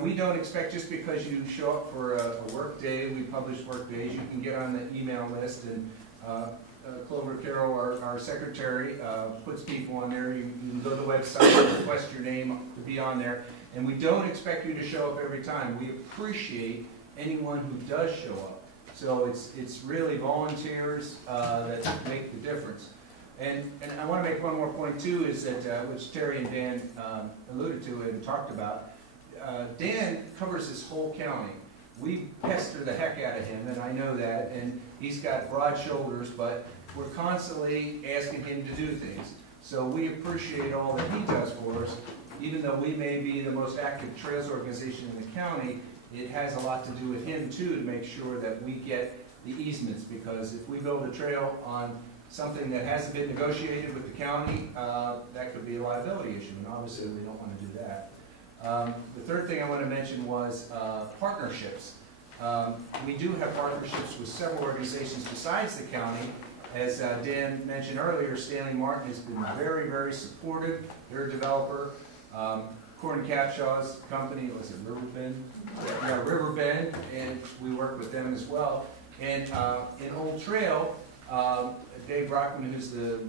we don't expect just because you show up for a work day, we publish work days, you can get on the email list. And Clover Carroll, our secretary, puts people on there. You can go to the website and request your name to be on there. And we don't expect you to show up every time. We appreciate anyone who does show up. So it's really volunteers that make the difference. And I want to make one more point too, is that which Terri and Dan alluded to and talked about. Dan covers this whole county. We pester the heck out of him, and I know that. And he's got broad shoulders, but we're constantly asking him to do things. So we appreciate all that he does for us. Even though we may be the most active trails organization in the county, it has a lot to do with him too, to make sure that we get the easements, because if we build a trail on something that hasn't been negotiated with the county, that could be a liability issue, and obviously we don't want to do that. The third thing I want to mention was partnerships. We do have partnerships with several organizations besides the county, As Dan mentioned earlier, Stanley Martin has been very, very supportive. They're a developer. Corn Capshaw's company, was it Riverbend? Yeah, Riverbend, and we work with them as well. And in Old Trail, Dave Brockman, who's the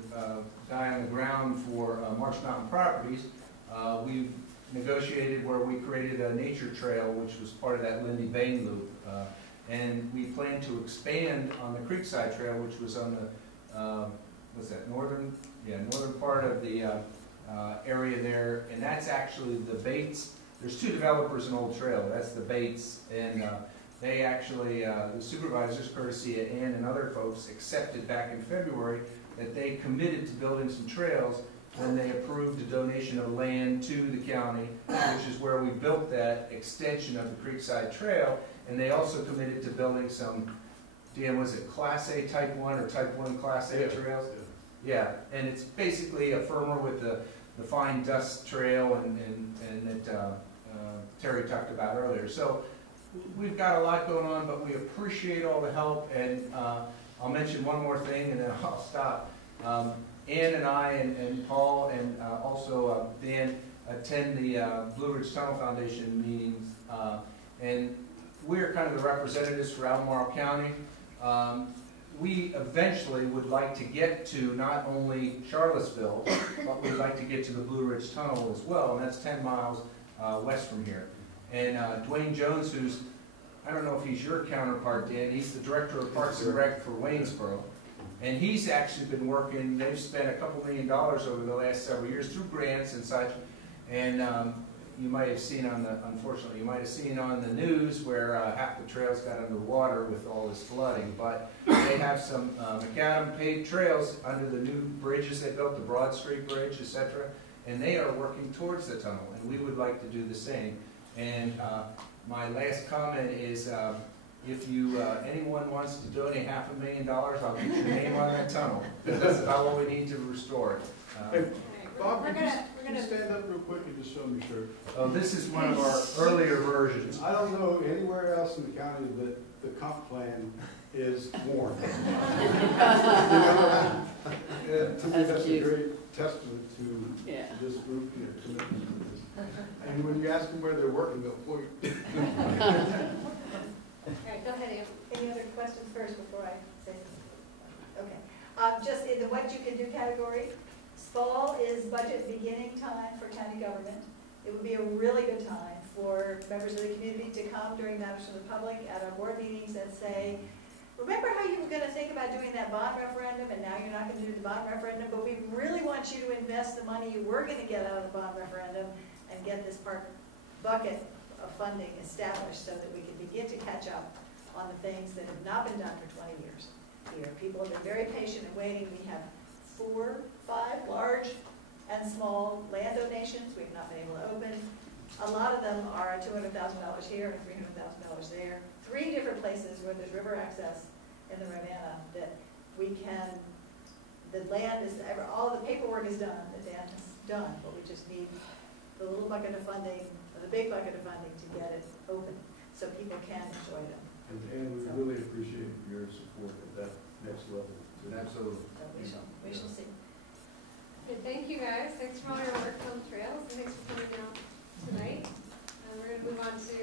guy on the ground for Marsh Mountain Properties, we've negotiated where we created a nature trail, which was part of that Lindy Bain loop. And we plan to expand on the Creekside Trail, which was on the, what's that, northern part of the area there. And that's actually the Bates. There's two developers in Old Trail. That's the Bates, and they actually, the supervisors, courtesy of Ann and other folks, accepted back in February that they committed to building some trails when they approved a donation of land to the county, which is where we built that extension of the Creekside Trail. And they also committed to building some, Dan, was it Class A Type 1 or Type 1 Class A trails? Yeah, and it's basically a firmer with the fine dust trail and that Terry talked about earlier. So we've got a lot going on, but we appreciate all the help. And I'll mention one more thing and then I'll stop. Ann and I and Paul and also Dan attend the Blue Ridge Tunnel Foundation meetings, and we're kind of the representatives for Albemarle County. We eventually would like to get to not only Charlottesville, but we'd like to get to the Blue Ridge Tunnel as well, and that's 10 miles west from here. And Dwayne Jones, who's, I don't know if he's your counterpart, Dan, he's the Director of Parks and Rec for Waynesboro. And he's actually been working, they've spent a couple $1 million over the last several years through grants and such. And you might have seen on the, unfortunately, you might have seen on the news where half the trails got underwater with all this flooding. But they have some macadam paved trails under the new bridges they built, the Broad Street Bridge, etc. And they are working towards the tunnel, and we would like to do the same. And my last comment is, if you anyone wants to donate $500,000, I'll get your name on that tunnel. That's about what we need to restore it. Hey, Bob, could you stand up real quick and just show me your shirt? Oh, this is one of our earlier versions. I don't know anywhere else in the county that the comp plan is worn. To me, that's a great testament to this group and their commitment to this. And when you ask them where they're working, they'll point. All right, go ahead, Ann. Any other questions first before I say something? Okay. Just in the what you can do category, fall is budget beginning time for county government. It would be a really good time for members of the community to come during matters from the public at our board meetings and say, remember how you were going to think about doing that bond referendum and now you're not going to do the bond referendum, but we really want you to invest the money you were going to get out of the bond referendum and get this bucket of funding established so that we can begin to catch up on the things that have not been done for 20 years here. People have been very patient and waiting. We have 4, 5 large and small land donations we've not been able to open. A lot of them are $200,000 here and $300,000 there. 3 different places where there's river access in the Ravenna that we can, the land is, all the paperwork is done, that Dan has done, but we just need the little bucket of funding, or the big bucket of funding to get it open so people can enjoy them. And we really appreciate your support at that next level. Absolutely. So we shall see. Good, thank you guys. Thanks for all your work on trails, and thanks for coming out tonight. And we're going to move on to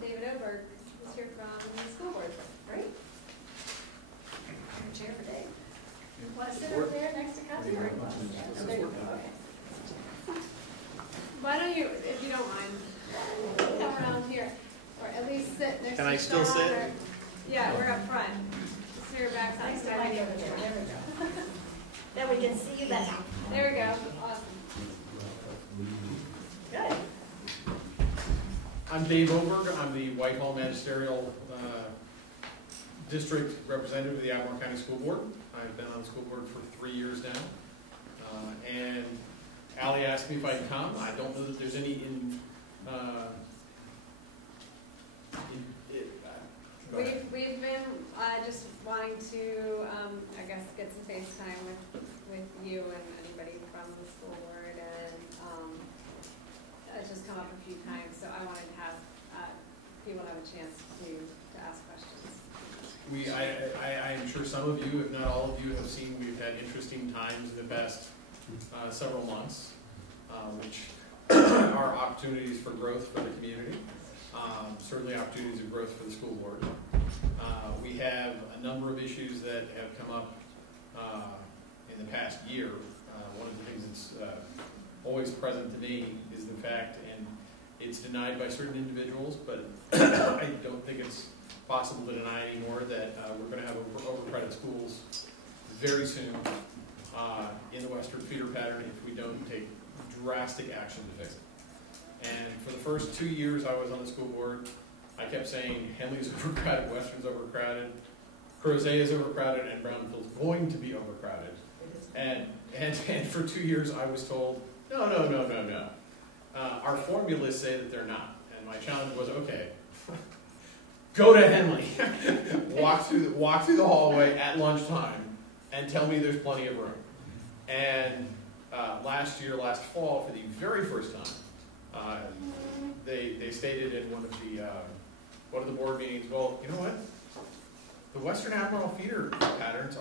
David Oberg, who's here from the school board, right? Chair for Dave. Want to sit over there next to Causeway? Okay. Why don't you, if you don't mind, come around here, or at least sit next to Sean. Can I still sit? Yeah, we're up front. Just your back Nice side. to have you over there. There we go. Then we can see you better. There we go. Awesome. Good. I'm Dave Oberg. I'm the Whitehall Magisterial District Representative of the Albemarle County School Board. I've been on the school board for 3 years now. And Allie asked me if I'd come. I don't know that there's any We've been just wanting to, I guess, get some face time with you and anybody from the school board, and it's just come up a few times, so I wanted to have people have a chance to ask questions. I am sure some of you, if not all of you, have seen we've had interesting times in the past several months, which are opportunities for growth for the community, certainly opportunities of growth for the school board. We have a number of issues that have come up in the past year. One of the things that's always present to me is the fact, and it's denied by certain individuals, but I don't think it's possible to deny anymore, that we're going to have overcrowded schools very soon in the western feeder pattern if we don't take drastic action to fix it. And for the first 2 years I was on the school board, I kept saying Henley's overcrowded, Western's overcrowded, Crozet is overcrowded, and Brownfield's going to be overcrowded. And for 2 years I was told, no. Our formulas say that they're not. And my challenge was, okay, go to Henley, walk through the hallway at lunchtime, and tell me there's plenty of room. And last fall, for the very first time, they stated in one of the board meetings, well, you know what? The Western Albemarle feeder patterns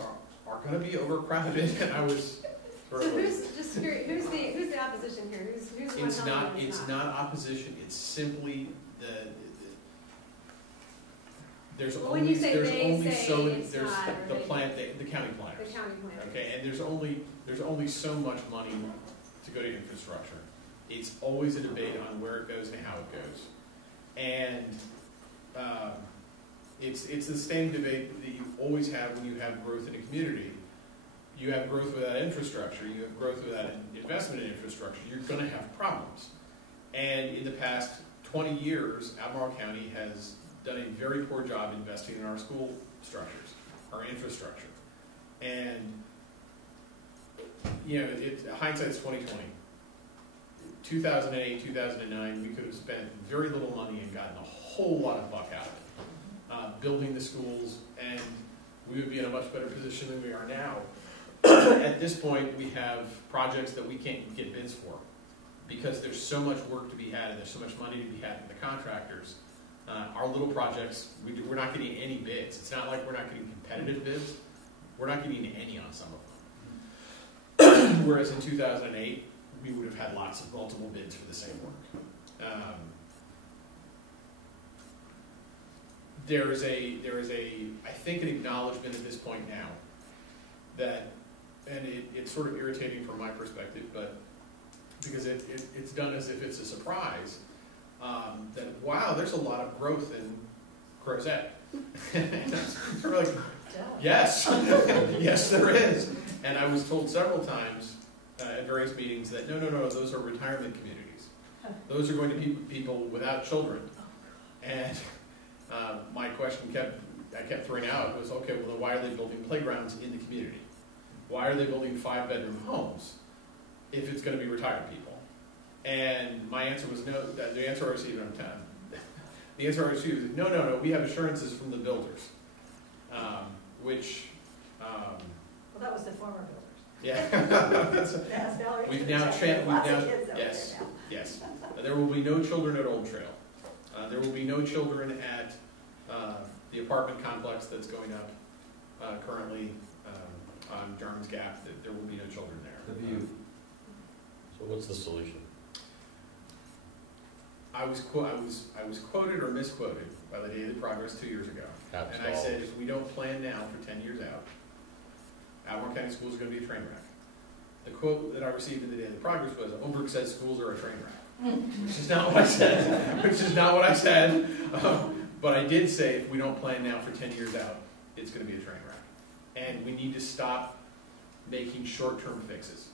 are going to be overcrowded, and I was. So who's the opposition here? Who's the one telling you It's not opposition. It's simply there's well, only the county planners. The county planners. Okay, and there's only so much money to go to infrastructure. It's always a debate on where it goes and how it goes, and it's the same debate that you always have when you have growth in a community. You have growth without infrastructure, you have growth without investment in infrastructure, you're going to have problems. And in the past 20 years, Albemarle County has done a very poor job investing in our school structures, our infrastructure. And, you know, hindsight's 2020. 2008, 2009, we could have spent very little money and gotten a whole lot of buck out of it, building the schools, and we would be in a much better position than we are now. At this point, we have projects that we can't get bids for because there's so much work to be had and there's so much money to be had from the contractors. Our little projects, we're not getting any bids. It's not like we're not getting competitive bids. We're not getting any on some of them. Whereas in 2008, we would have had lots of multiple bids for the same work. There is I think, an acknowledgement at this point now that, and it's sort of irritating from my perspective, but because it's done as if it's a surprise, that wow, there's a lot of growth in Crozet. We're like, yes, yes there is. And I was told several times at various meetings that no, those are retirement communities. Those are going to be people without children. And my question I kept throwing out was, okay, well then why are they building playgrounds in the community? Why are they building 5-bedroom homes if it's going to be retired people? And my answer was no. The answer I received on time. The answer I received was no. We have assurances from the builders, which. Well, that was the former builders. Yeah. We've now yes. Yes. There will be no children at Old Trail. There will be no children at the apartment complex that's going up currently on Jarman's Gap. There will be no children there. The View. So what's the solution? I was quoted or misquoted by the Daily Progress 2 years ago, and I said if we don't plan now for 10 years out, Albemarle County Schools are going to be a train wreck. The quote that I received in the Daily Progress was, Oberg says schools are a train wreck. Which is not what I said. But I did say if we don't plan now for 10 years out, it's going to be a train wreck. And we need to stop making short-term fixes.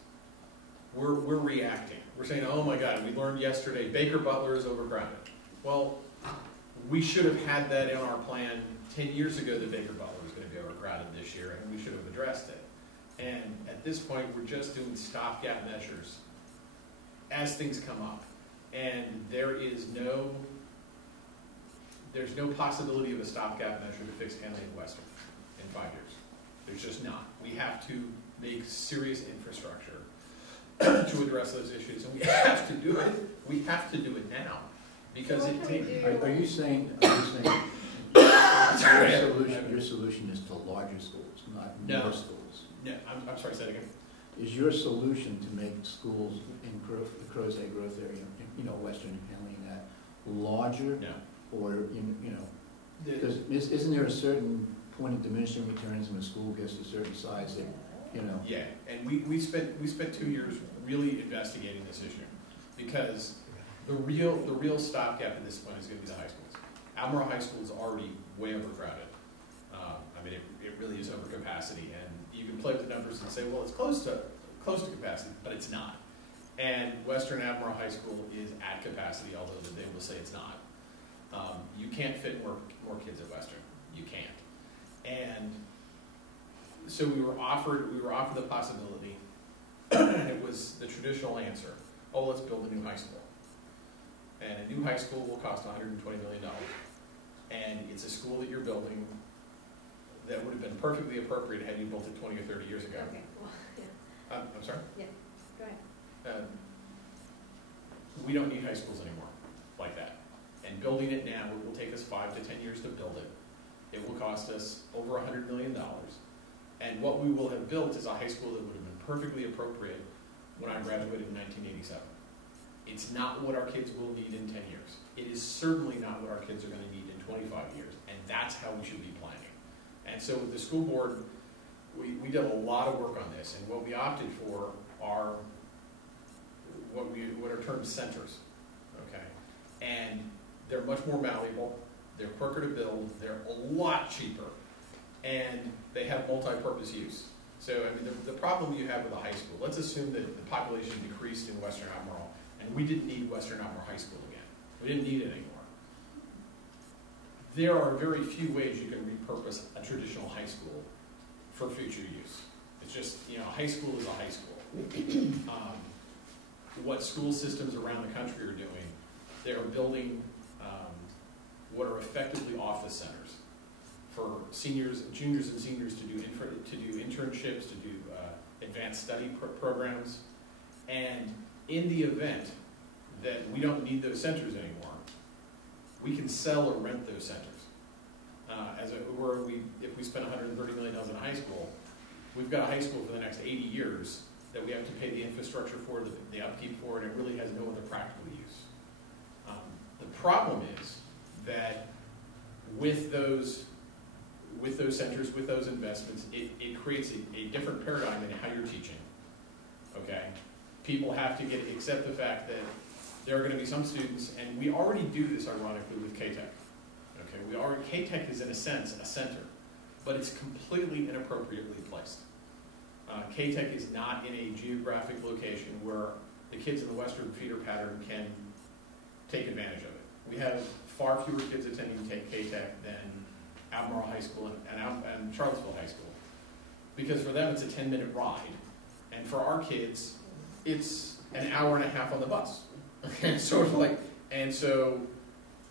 We're reacting. We're saying, oh my God, we learned yesterday Baker Butler is overcrowded. Well, we should have had that in our plan 10 years ago that Baker Butler was going to be overcrowded this year, and we should have addressed it. And at this point, we're just doing stopgap measures as things come up. And there's no possibility of a stopgap measure to fix Henley and Western in 5 years. There's just not. We have to make serious infrastructure to address those issues, and we have to do it. We have to do it now because it takes. Are you saying Your solution is to larger schools, not No. more schools. No, I'm sorry, say that again. Is your solution to make schools in the Crozet growth area, you know, Western handling that, larger? No. Or, you know, because isn't there a certain point of diminishing returns when a school gets to a certain size that, you know? Yeah, and we spent 2 years really investigating this issue, because the real stopgap at this point is going to be the high schools. Albemarle High School is already way overcrowded. I mean, it really is over capacity, and you can play with the numbers and say, well, it's close to capacity, but it's not. And Western Albemarle High School is at capacity, although they will say it's not. You can't fit more kids at Western. You can't. And so we were offered the possibility, and it was the traditional answer: oh, let's build a new high school. And a new high school will cost $120 million. And it's a school that you're building that would have been perfectly appropriate had you built it 20 or 30 years ago. Okay, well, yeah. I'm sorry? Yeah, go ahead. We don't need high schools anymore like that. And building it now, it will take us 5 to 10 years to build it. It will cost us over $100 million. And what we will have built is a high school that would have been perfectly appropriate when I graduated in 1987. It's not what our kids will need in 10 years. It is certainly not what our kids are going to need in 25 years. And that's how we should be planning. And so with the school board, we did a lot of work on this. And what we opted for are what are termed centers. Okay? And they're much more malleable. They're quicker to build. They're a lot cheaper. And they have multi-purpose use. So, I mean, the problem you have with a high school, let's assume that the population decreased in Western Albemarle, and we didn't need Western Albemarle High School again. We didn't need it anymore. There are very few ways you can repurpose a traditional high school for future use. It's just, you know, high school is a high school. What school systems around the country are doing, they're building what are effectively office centers for seniors, juniors and seniors to do internships, to do advanced study programs. And in the event that we don't need those centers anymore, we can sell or rent those centers. If we spend $130 million in a high school, we've got a high school for the next 80 years that we have to pay the infrastructure for, the upkeep for, and it really has no other practical use. The problem is that with those centers, with those investments, it creates a different paradigm in how you're teaching. Okay? People have to accept the fact that there are going to be some students, and we already do this ironically with K-Tech. Okay? K-Tech is in a sense a center, but it's completely inappropriately placed. K-Tech is not in a geographic location where the kids in the Western feeder pattern can take advantage of it. We have far fewer kids attending K-Tech than Albemarle High School and Charlottesville High School. Because for them it's a 10-minute ride, and for our kids it's an hour and a half on the bus. And so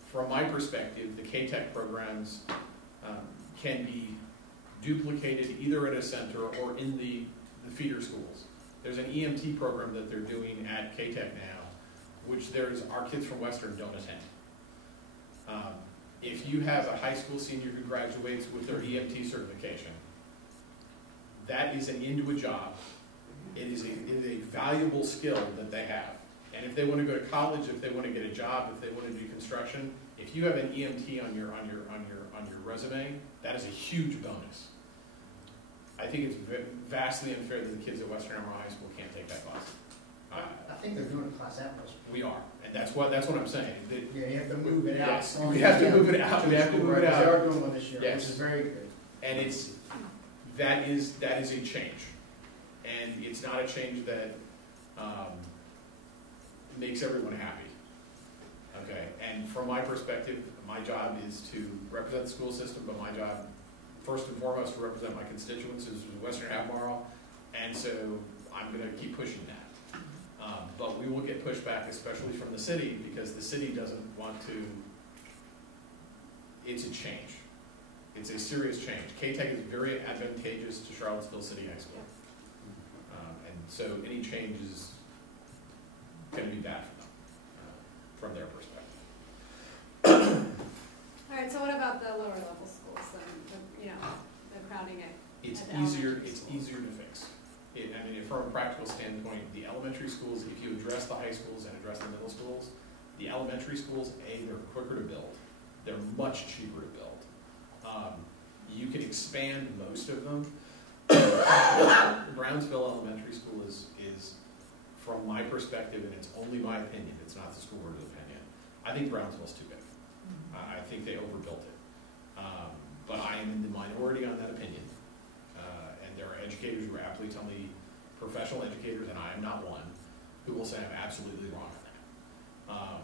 from my perspective, the K-Tech programs can be duplicated either at a center or in the feeder schools. There's an EMT program that they're doing at K-Tech now, which our kids from Western don't attend. If you have a high school senior who graduates with their EMT certification, that is an into a job. It is a valuable skill that they have. And if they want to go to college, if they want to get a job, if they want to do construction, if you have an EMT on your resume, that is a huge bonus. I think it's vastly unfair that the kids at Western Albemarle High School can't take that class. I think they're doing a class at most. We are, and that's what I'm saying. Yeah, you have to move it out. Yes, we have to move it out. We have to move it out. They are doing one this year, yes. Which is very good. And that is a change, and it's not a change that makes everyone happy. Okay, and from my perspective, my job is to represent the school system, but my job, first and foremost, to represent my constituents is Western Albemarle, and so I'm going to keep pushing that. But we will get pushback, especially from the city, because the city doesn't want to. It's a change. It's a serious change. K-Tech is very advantageous to Charlottesville City High School. And so any change is going to be bad for them, from their perspective. All right, so what about the lower level schools? crowding it. It's at the easier, elementary it's schools. easier to fix. I mean, from a practical standpoint, the elementary schools, if you address the high schools and address the middle schools, the elementary schools, they're quicker to build. They're much cheaper to build. You can expand most of them. Brownsville Elementary School is, from my perspective, and it's only my opinion, it's not the school board's opinion, I think Brownsville's too big. I think they overbuilt it. But I am in the minority on that opinion. And there are educators who aptly tell me, professional educators, and I am not one, who will say I'm absolutely wrong on that.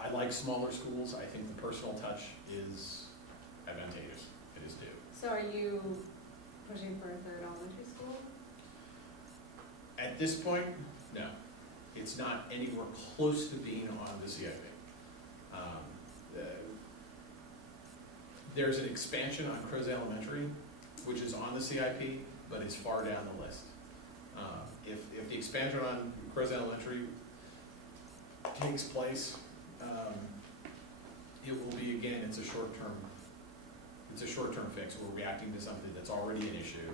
I like smaller schools. I think the personal touch is advantageous. It is due. So are you pushing for a third elementary school? At this point, no. It's not anywhere close to being on the CIP. There's an expansion on Crozet Elementary, which is on the CIP, but is far down the list. If the expansion on Crozet Elementary takes place, it will be, again, it's a short-term fix. We're reacting to something that's already an issue.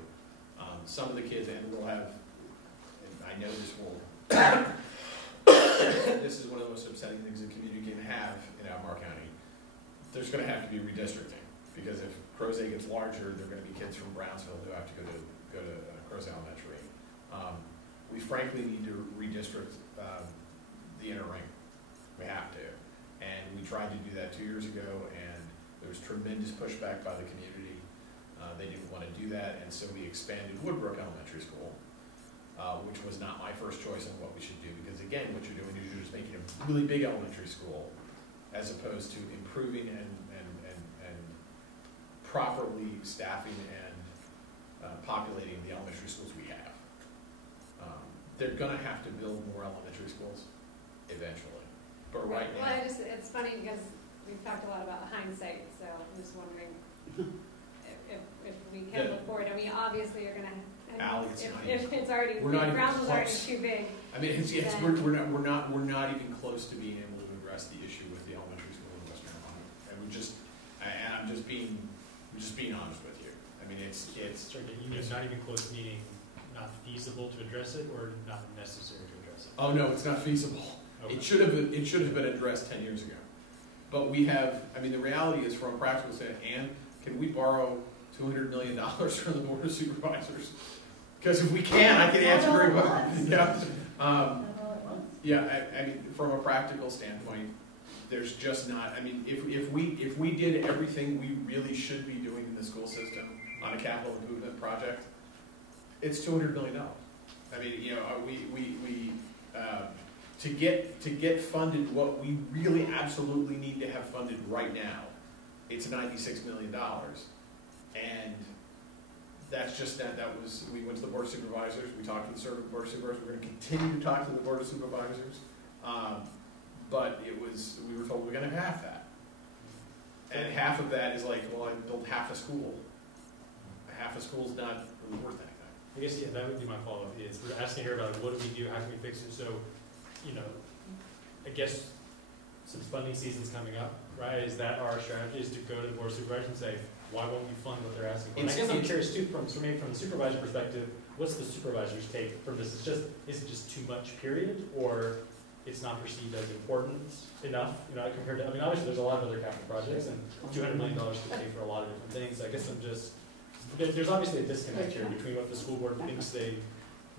Some of the kids, and we'll have, and I know this will, this is one of the most upsetting things the community can have in Albemarle County. There's going to have to be redistricting, because if Crozet gets larger, there are going to be kids from Brownsville who have to go to Crozet Elementary. We frankly need to redistrict the inner ring. We have to. And we tried to do that 2 years ago, and there was tremendous pushback by the community. They didn't want to do that, and so we expanded Woodbrook Elementary School, which was not my first choice on what we should do, because again, what you're doing is you're just making a really big elementary school, as opposed to improving and properly staffing and populating the elementary schools we have. They're going to have to build more elementary schools eventually, but right now. Well, it's funny because we've talked a lot about hindsight, so I'm just wondering if we can look forward. I mean, obviously you're going to. If it's already, Brownsville's already too big. I mean, we're not even close to being able to address the issue with the elementary school in Western Ohio, and I'm just being honest with you. I mean, it's. Sorry, you mean not even close, meaning not feasible to address it, or not necessary to address it? Oh no, it's not feasible. Okay. It should have been addressed 10 years ago. But we have. I mean, the reality is, from a practical standpoint, and can we borrow $200 million from the Board of Supervisors? Because if we can, I can answer very well. Yeah. I mean, from a practical standpoint, there's just not. I mean, if we did everything we really should be doing in the school system on a capital improvement project, it's $200 million. I mean, you know, to get funded what we really absolutely need to have funded right now, it's $96 million, and that's just that. We went to the Board of Supervisors. We talked to the Board of Supervisors. We're going to continue to talk to the Board of Supervisors. But we were told we're going to have half that. And half of that is like, well, I built half a school. Half a school is not really worth anything. I guess, yeah, that would be my follow-up. Is we're asking here about what do we do, how can we fix it? So, you know, I guess since funding season's coming up, right, is that our strategy, is to go to the Board of Supervisors and say, why won't you fund what they're asking for? And I guess I'm curious too, from the supervisor perspective, what's the supervisor's take from this? Is it just too much, period, or it's not perceived as important enough, you know, compared to, I mean, obviously there's a lot of other capital projects, and $200 million could pay for a lot of different things. I guess there's obviously a disconnect here between what the school board thinks they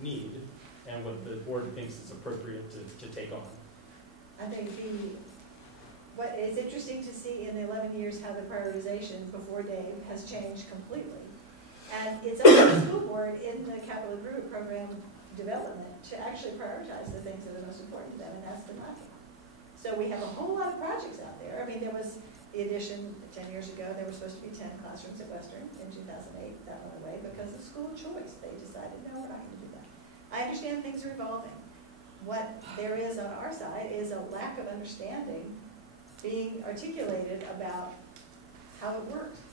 need and what the board thinks is appropriate to take on. I think what is interesting to see in the 11 years how the prioritization before Dave has changed completely. And it's up to the school board in the capital improvement program development to actually prioritize the things that are most important to them, and that's the money. So we have a whole lot of projects out there. I mean, there was the addition 10 years ago, there were supposed to be 10 classrooms at Western in 2008. That went away because of school choice. They decided, no, we're not going to do that. I understand things are evolving. What there is on our side is a lack of understanding being articulated about how it works.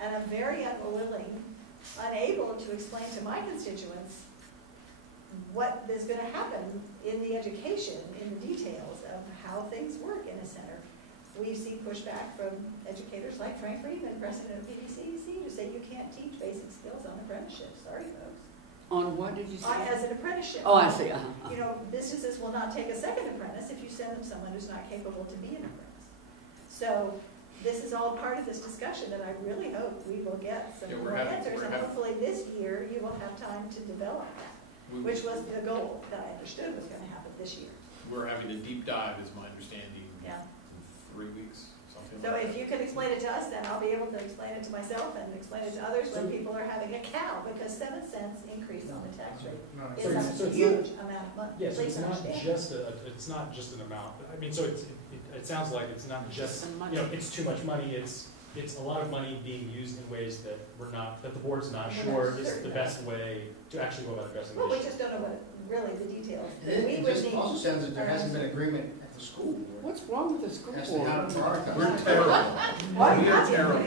And I'm very unable to explain to my constituents what is going to happen in the education, in the details of how things work in a center. we see pushback from educators like Frank Freeman, president of PDCC, to say you can't teach basic skills on apprenticeship. Sorry, folks. On what did you say? As an apprenticeship. Oh, I see. You know, businesses will not take a second apprentice if you send them someone who's not capable to be an apprentice. So this is all part of this discussion that I really hope we will get some more answers. And hopefully this year you will have time to develop that, which was the goal that I understood was going to happen this year. We're having a deep dive, is my understanding, Yeah. in 3 weeks, something So like that. if you can explain it to us, then I'll be able to explain it to myself and explain it to others when people are having a cow, because 7 cents increase on the tax rate is a huge amount of money. Yes, Please it's not understand. it's not just an amount. I mean, so it sounds like it's not just, you know, it's too much money. It's a lot of money being used in ways that that the board's not sure is the best way to actually go about addressing Well, the we issue. just don't know what really the details. It just also sounds like there hasn't been agreement at the school board. What's wrong with the school As to board? how to prioritize. We're terrible. Why We are not? terrible.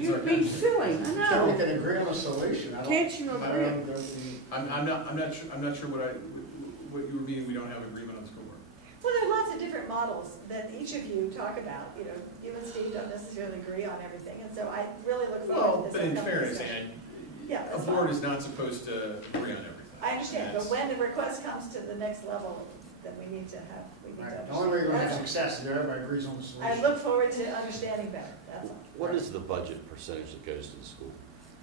You're being silly. I So we know. can agree on a solution. Can't you agree? I'm not sure what you were meaning, we don't have agreement on the school board. Well, there are lots of different models that each of you talk about. You know, you and Steve don't necessarily agree on everything, and so I really look Well, forward to but this. in upcoming fairness, discussion. Ann, Yeah, a that's board fine. is not supposed to agree on everything. I understand, but That's- when the request comes to the next level, then we need to Right. The only way we're going to have understand. success is if everybody agrees on the solution. I look forward to understanding better, that's all. What is the budget percentage that goes to the school?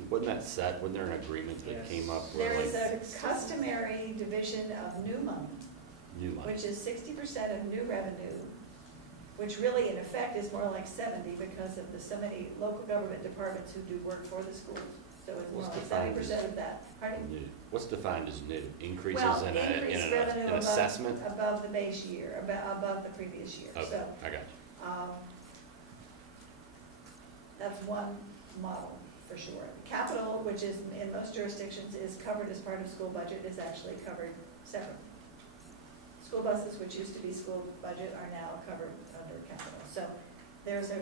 Wasn't that set, wasn't there an agreement that came up There where is like a customary division of new money, new money? which is 60% of new revenue, which really in effect is more like 70 because of the so many local government departments who do work for the schools. So it's more What's like defined 70% as of that. Pardon? New. What's defined as new? Increases Well, in increased revenue an assessment? above the base year, above the previous year. Okay, So I got you. that's one model for sure. Capital, which is in most jurisdictions is covered as part of school budget, is actually covered separately. School buses, which used to be school budget, are now covered under capital. So there's a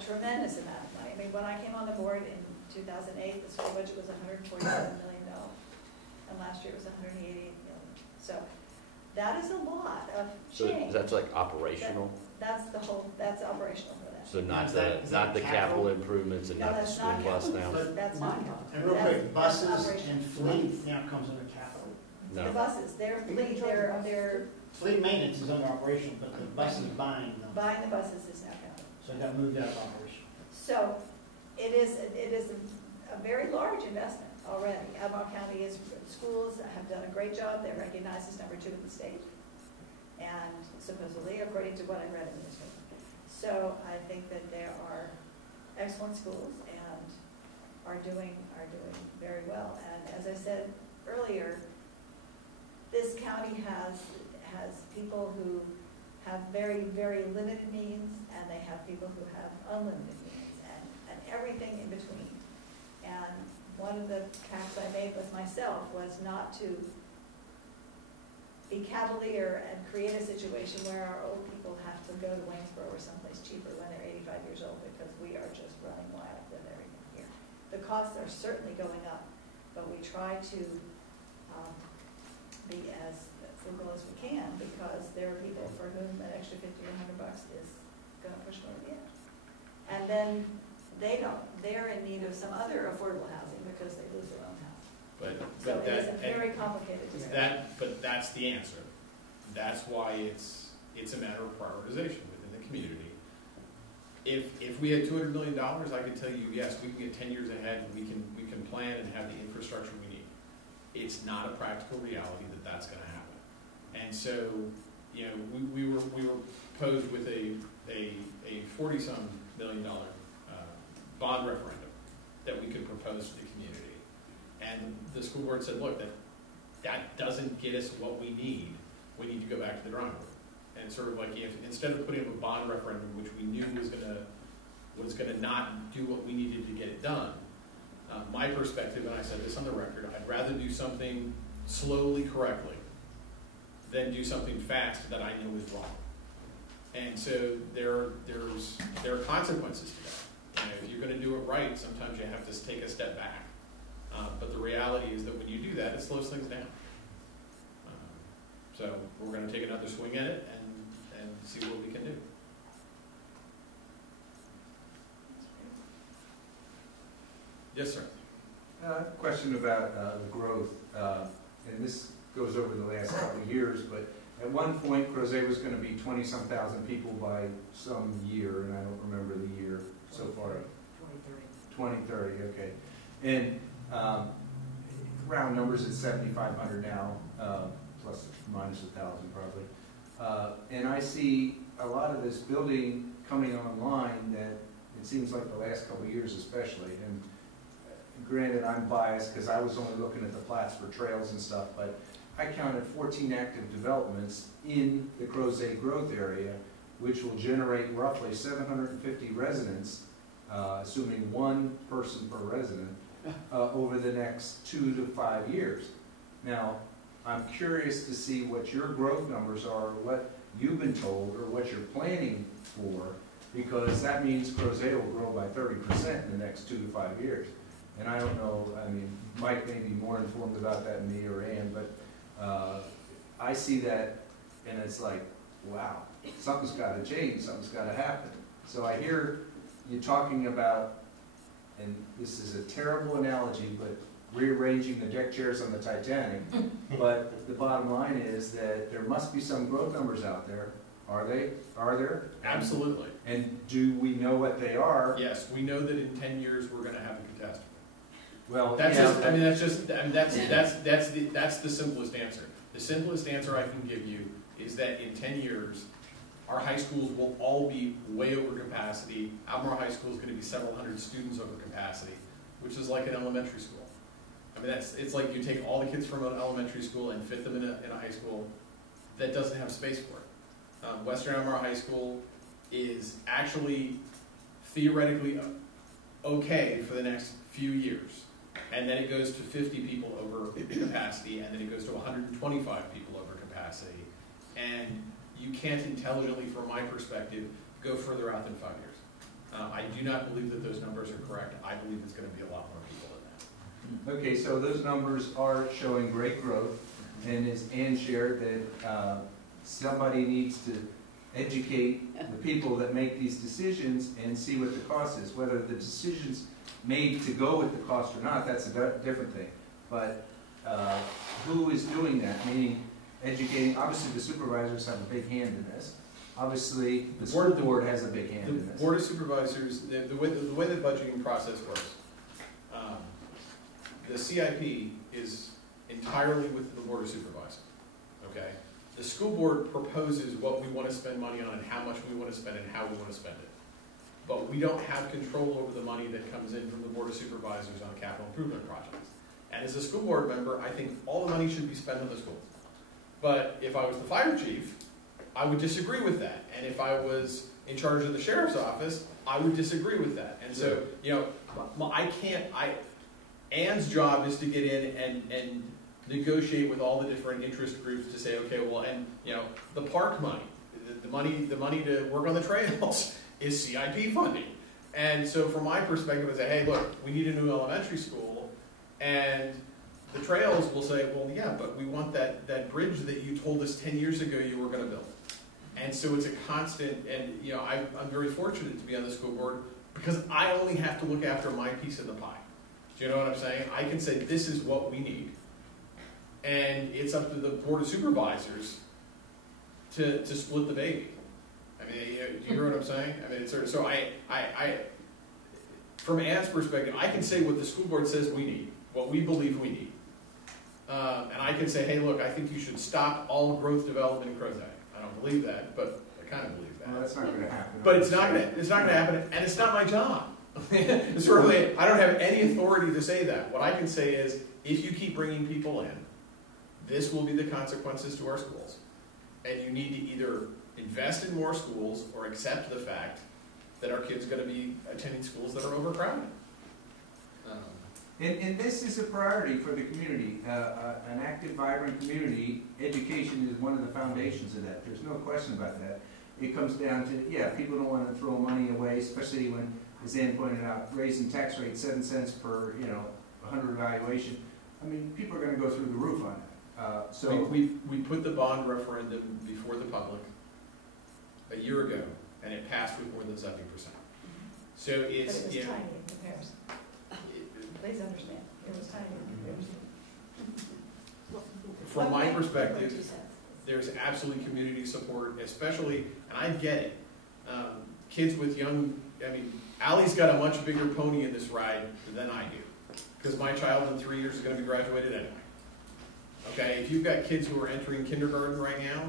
tremendous amount of money. I mean, when I came on the board in 2008, the school budget was $147 million, and last year it was $188 million. So that is a lot of So change. that's like operational? That's operational for that. So not Is that the capital improvements and No, not the that's school not bus capital. now? That's not capital. And real That's- quick, that's buses operational. and fleet now comes under capital. The No. buses, their fleet, their Fleet maintenance is under operational, but the buses buying them. buying the buses is now capital. So that moved out of operation. So it is a very large investment already. Albemarle County schools have done a great job. They're recognized as number 2 in the state. And supposedly, according to what I read in the newspaper. So I think that there are excellent schools and are doing very well. And as I said earlier, this county has people who have very, very limited means, and they have people who have unlimited means, and everything in between. And one of the pacts I made with myself was not to be cavalier and create a situation where our old people have to go to Waynesboro or someplace cheaper when they're 85 years old, because we are just running wild with everything here. The costs are certainly going up, but we try to be as frugal as we can, because there are people for whom an extra $50 or $100 is going to push them over the edge. And then they're in need of some other affordable housing because they lose their own house. So it is a very complicated discussion. But that's the answer. That's why it's a matter of prioritization within the community. If we had $200 million, I could tell you, yes, we can get 10 years ahead, and we can plan and have the infrastructure we need. It's not a practical reality that that's going to happen. And so, you know, we were posed with a $40-some million bond referendum that we could propose to the community. And the school board said, look, that doesn't get us what we need. We need to go back to the drawing board. And sort of like, if instead of putting up a bond referendum, which we knew was gonna not do what we needed to get it done, my perspective, and I said this on the record, I'd rather do something slowly, correctly, than do something fast that I know is wrong. And so there are consequences to that. You know, if you're going to do it right, sometimes you have to take a step back. But the reality is that when you do that, it slows things down. So we're gonna take another swing at it and see what we can do. Yes, sir. Question about the growth, and this goes over the last couple of years, but at one point, Crozet was going to be 20-some thousand people by some year, and I don't remember the year so far. 2030, okay. And round numbers at 7,500 now, plus minus 1,000 probably. And I see a lot of this building coming online that it seems like the last couple of years especially. And granted, I'm biased because I was only looking at the plats for trails and stuff, but I counted 14 active developments in the Crozet growth area, which will generate roughly 750 residents, assuming one person per resident, over the next 2 to 5 years. Now, I'm curious to see what your growth numbers are, what you've been told, or what you're planning for, because that means Crozet will grow by 30% in the next 2 to 5 years. And I don't know, I mean, Mike may be more informed about that than me or Ann, but I see that and it's like, wow, something's got to change, something's got to happen. So I hear you talking about, and this is a terrible analogy, but rearranging the deck chairs on the Titanic. But the bottom line is that there must be some growth numbers out there. Are they? Are there? Absolutely. And do we know what they are? Yes, we know that in 10 years we're going to have a catastrophe. Well, that's yeah, just, I mean, that's the simplest answer. The simplest answer I can give you is that in 10 years, our high schools will all be way over capacity. Albemarle High School is going to be several hundred students over capacity, which is like an elementary school. I mean, it's like you take all the kids from an elementary school and fit them in a high school that doesn't have space for it. Western Albemarle High School is actually theoretically okay for the next few years. And then it goes to 50 people over capacity, and then it goes to 125 people over capacity. And you can't intelligently, from my perspective, go further out than 5 years. I do not believe that those numbers are correct. I believe it's going to be a lot more people than that. Okay, so those numbers are showing great growth, and as Ann shared, that somebody needs to educate the people that make these decisions and see what the cost is. Whether the decision's made to go with the cost or not, that's a different thing. But who is doing that? Meaning educating, obviously the supervisors have a big hand in this. Obviously the school board has a big hand in this. The Board of Supervisors, the way the budgeting process works, the CIP is entirely with the Board of Supervisors, okay? The school board proposes what we want to spend money on and how much we want to spend and how we want to spend it. But we don't have control over the money that comes in from the Board of Supervisors on capital improvement projects. And as a school board member, I think all the money should be spent on the schools. But if I was the fire chief, I would disagree with that. And if I was in charge of the sheriff's office, I would disagree with that. And so, you know, Ann's job is to get in and negotiate with all the different interest groups to say, okay, well, and, you know, the park money, the money to work on the trails is CIP funding. And so from my perspective, I say, hey, look, we need a new elementary school, and the trails will say, well, yeah, but we want that bridge that you told us 10 years ago you were going to build. And so it's a constant, and you know, I'm very fortunate to be on the school board because I only have to look after my piece of the pie. Do you know what I'm saying? I can say, this is what we need. And it's up to the Board of Supervisors to split the baby. I mean, you know, do you hear what I'm saying? I mean, so I from Ann's perspective, I can say what the school board says we need, what we believe we need. And I can say, hey, look, I think you should stop all growth development in Crozet. I don't believe that, but I kind of believe that. Well, that's not going to happen. But it's not going to happen, and it's not my job. It's sort of like, I don't have any authority to say that. What I can say is, if you keep bringing people in, this will be the consequences to our schools. And you need to either invest in more schools or accept the fact that our kids are going to be attending schools that are overcrowded. And this is a priority for the community. An active, vibrant community, education is one of the foundations of that. There's no question about that. It comes down to, yeah, people don't want to throw money away, especially when, as Ann pointed out, raising tax rate 7 cents per, 100 evaluation. I mean, people are going to go through the roof on So we put the bond referendum before the public a year ago, and it passed with more than 70%. So it's, But it was you know, tiny in comparison. Please understand, it was tiny in comparison. from my perspective, there's absolutely community support, especially, and I get it, kids with young, I mean, Allie's got a much bigger pony in this ride than I do, because my child in 3 years is going to be graduated anyway. Okay, if you've got kids who are entering kindergarten right now,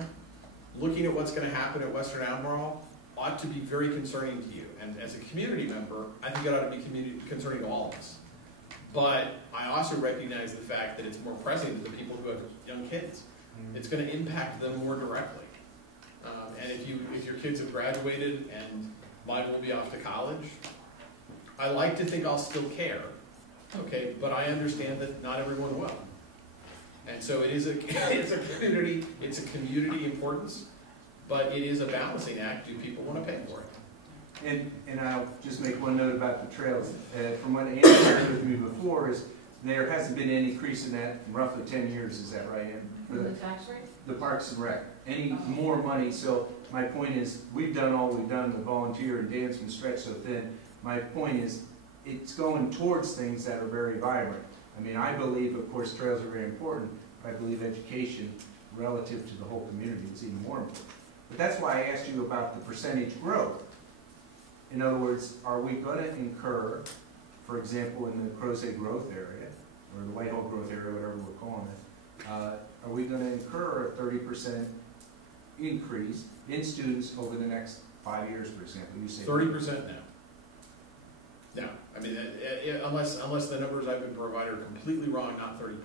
looking at what's going to happen at Western Albemarle ought to be very concerning to you. And as a community member, I think it ought to be concerning to all of us. But I also recognize the fact that it's more pressing to the people who have young kids. It's going to impact them more directly. And if your kids have graduated and mine will be off to college, I like to think I'll still care. Okay, but I understand that not everyone will. And so it's a community importance, but it is a balancing act. Do people want to pay for it? And I'll just make one note about the trails. From what Andy shared with me before, is there hasn't been any increase in that in roughly 10 years. Is that right, Ann? For The tax rate? the Parks and Rec. Any more money? So my point is, we've done all we've done. The volunteer and dance been stretched so thin. My point is, it's going towards things that are very vibrant. I mean, I believe, of course, trails are very important, but I believe education relative to the whole community is even more important. But that's why I asked you about the percentage growth. In other words, are we going to incur, for example, in the Crozet growth area, or the Whitehall growth area, whatever we're calling it, are we going to incur a 30% increase in students over the next 5 years, for example? You say 30% now. No, I mean, unless the numbers I've been provided are completely wrong, not 30%.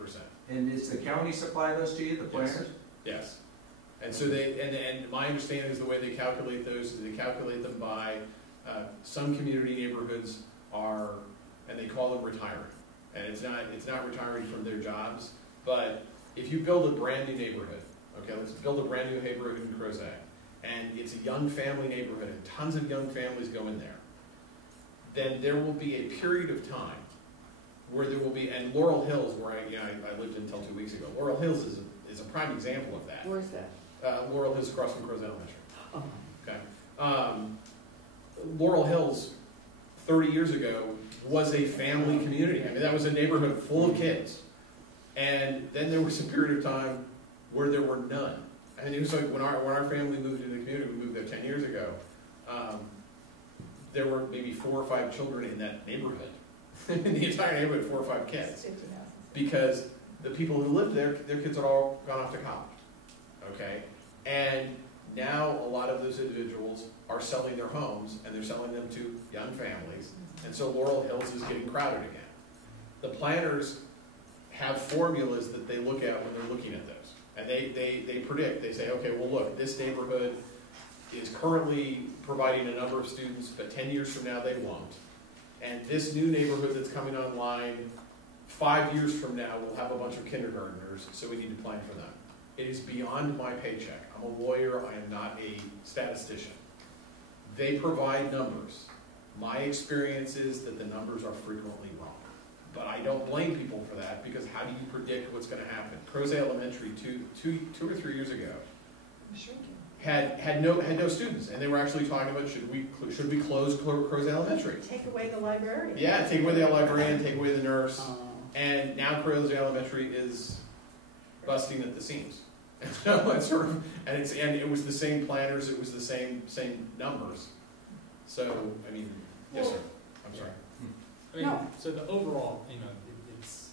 And does the county supply those to you, the planners? Yes. And so and my understanding is the way they calculate those is they calculate them by some community neighborhoods are, and they call them retiring. And it's not retiring from their jobs, but if you build a brand new neighborhood, okay, let's build a brand new neighborhood in Crozet, and it's a young family neighborhood, and tons of young families go in there, then there will be a period of time where there will be, and Laurel Hills, where I lived until 2 weeks ago, Laurel Hills is a prime example of that. Where's that? Laurel Hills across from Crozet Elementary. Oh. Okay. Laurel Hills, 30 years ago, was a family community. I mean, that was a neighborhood full of kids. And then there was a period of time where there were none. And it was like when our family moved into the community, we moved there 10 years ago, there were maybe 4 or 5 children in that neighborhood. In the entire neighborhood, 4 or 5 kids. Because the people who lived there, their kids had all gone off to college. Okay? And now a lot of those individuals are selling their homes, and they're selling them to young families. And so Laurel Hills is getting crowded again. The planners have formulas that they look at when they're looking at those. And they predict, they say, okay, well look, this neighborhood is currently providing a number of students, but 10 years from now they won't. And this new neighborhood that's coming online, 5 years from now will have a bunch of kindergartners, so we need to plan for them. It is beyond my paycheck. I'm a lawyer, I am not a statistician. They provide numbers. My experience is that the numbers are frequently wrong. But I don't blame people for that, because how do you predict what's going to happen? Crozet Elementary, two or 3 years ago, had no students, and they were actually talking about should we close Crozet Elementary? Take away the librarian. Yeah, take away the librarian, take away the nurse, and now Crozet Elementary is busting at the seams. And so it's sort of, and it was the same planners, it was the same numbers. So I mean, yes, sir. I'm sorry. I mean, so the overall, it's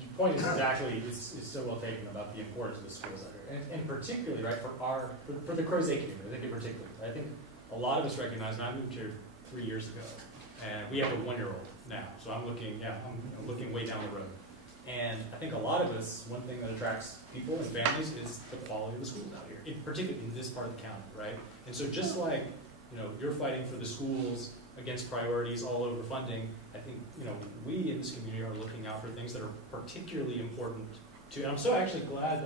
your point is exactly is so well taken about the importance of the schools out here, and particularly right for the Crozet community. I think in particular, I think a lot of us recognize. And I moved here 3 years ago, and we have a 1-year-old now, so I'm looking way down the road. And I think a lot of us, one thing that attracts people and families is the quality of the schools out here, particularly in this part of the county, right? And so just like you're fighting for the schools against priorities all over funding, I think we in this community are looking out for things that are particularly important to. And I'm so actually glad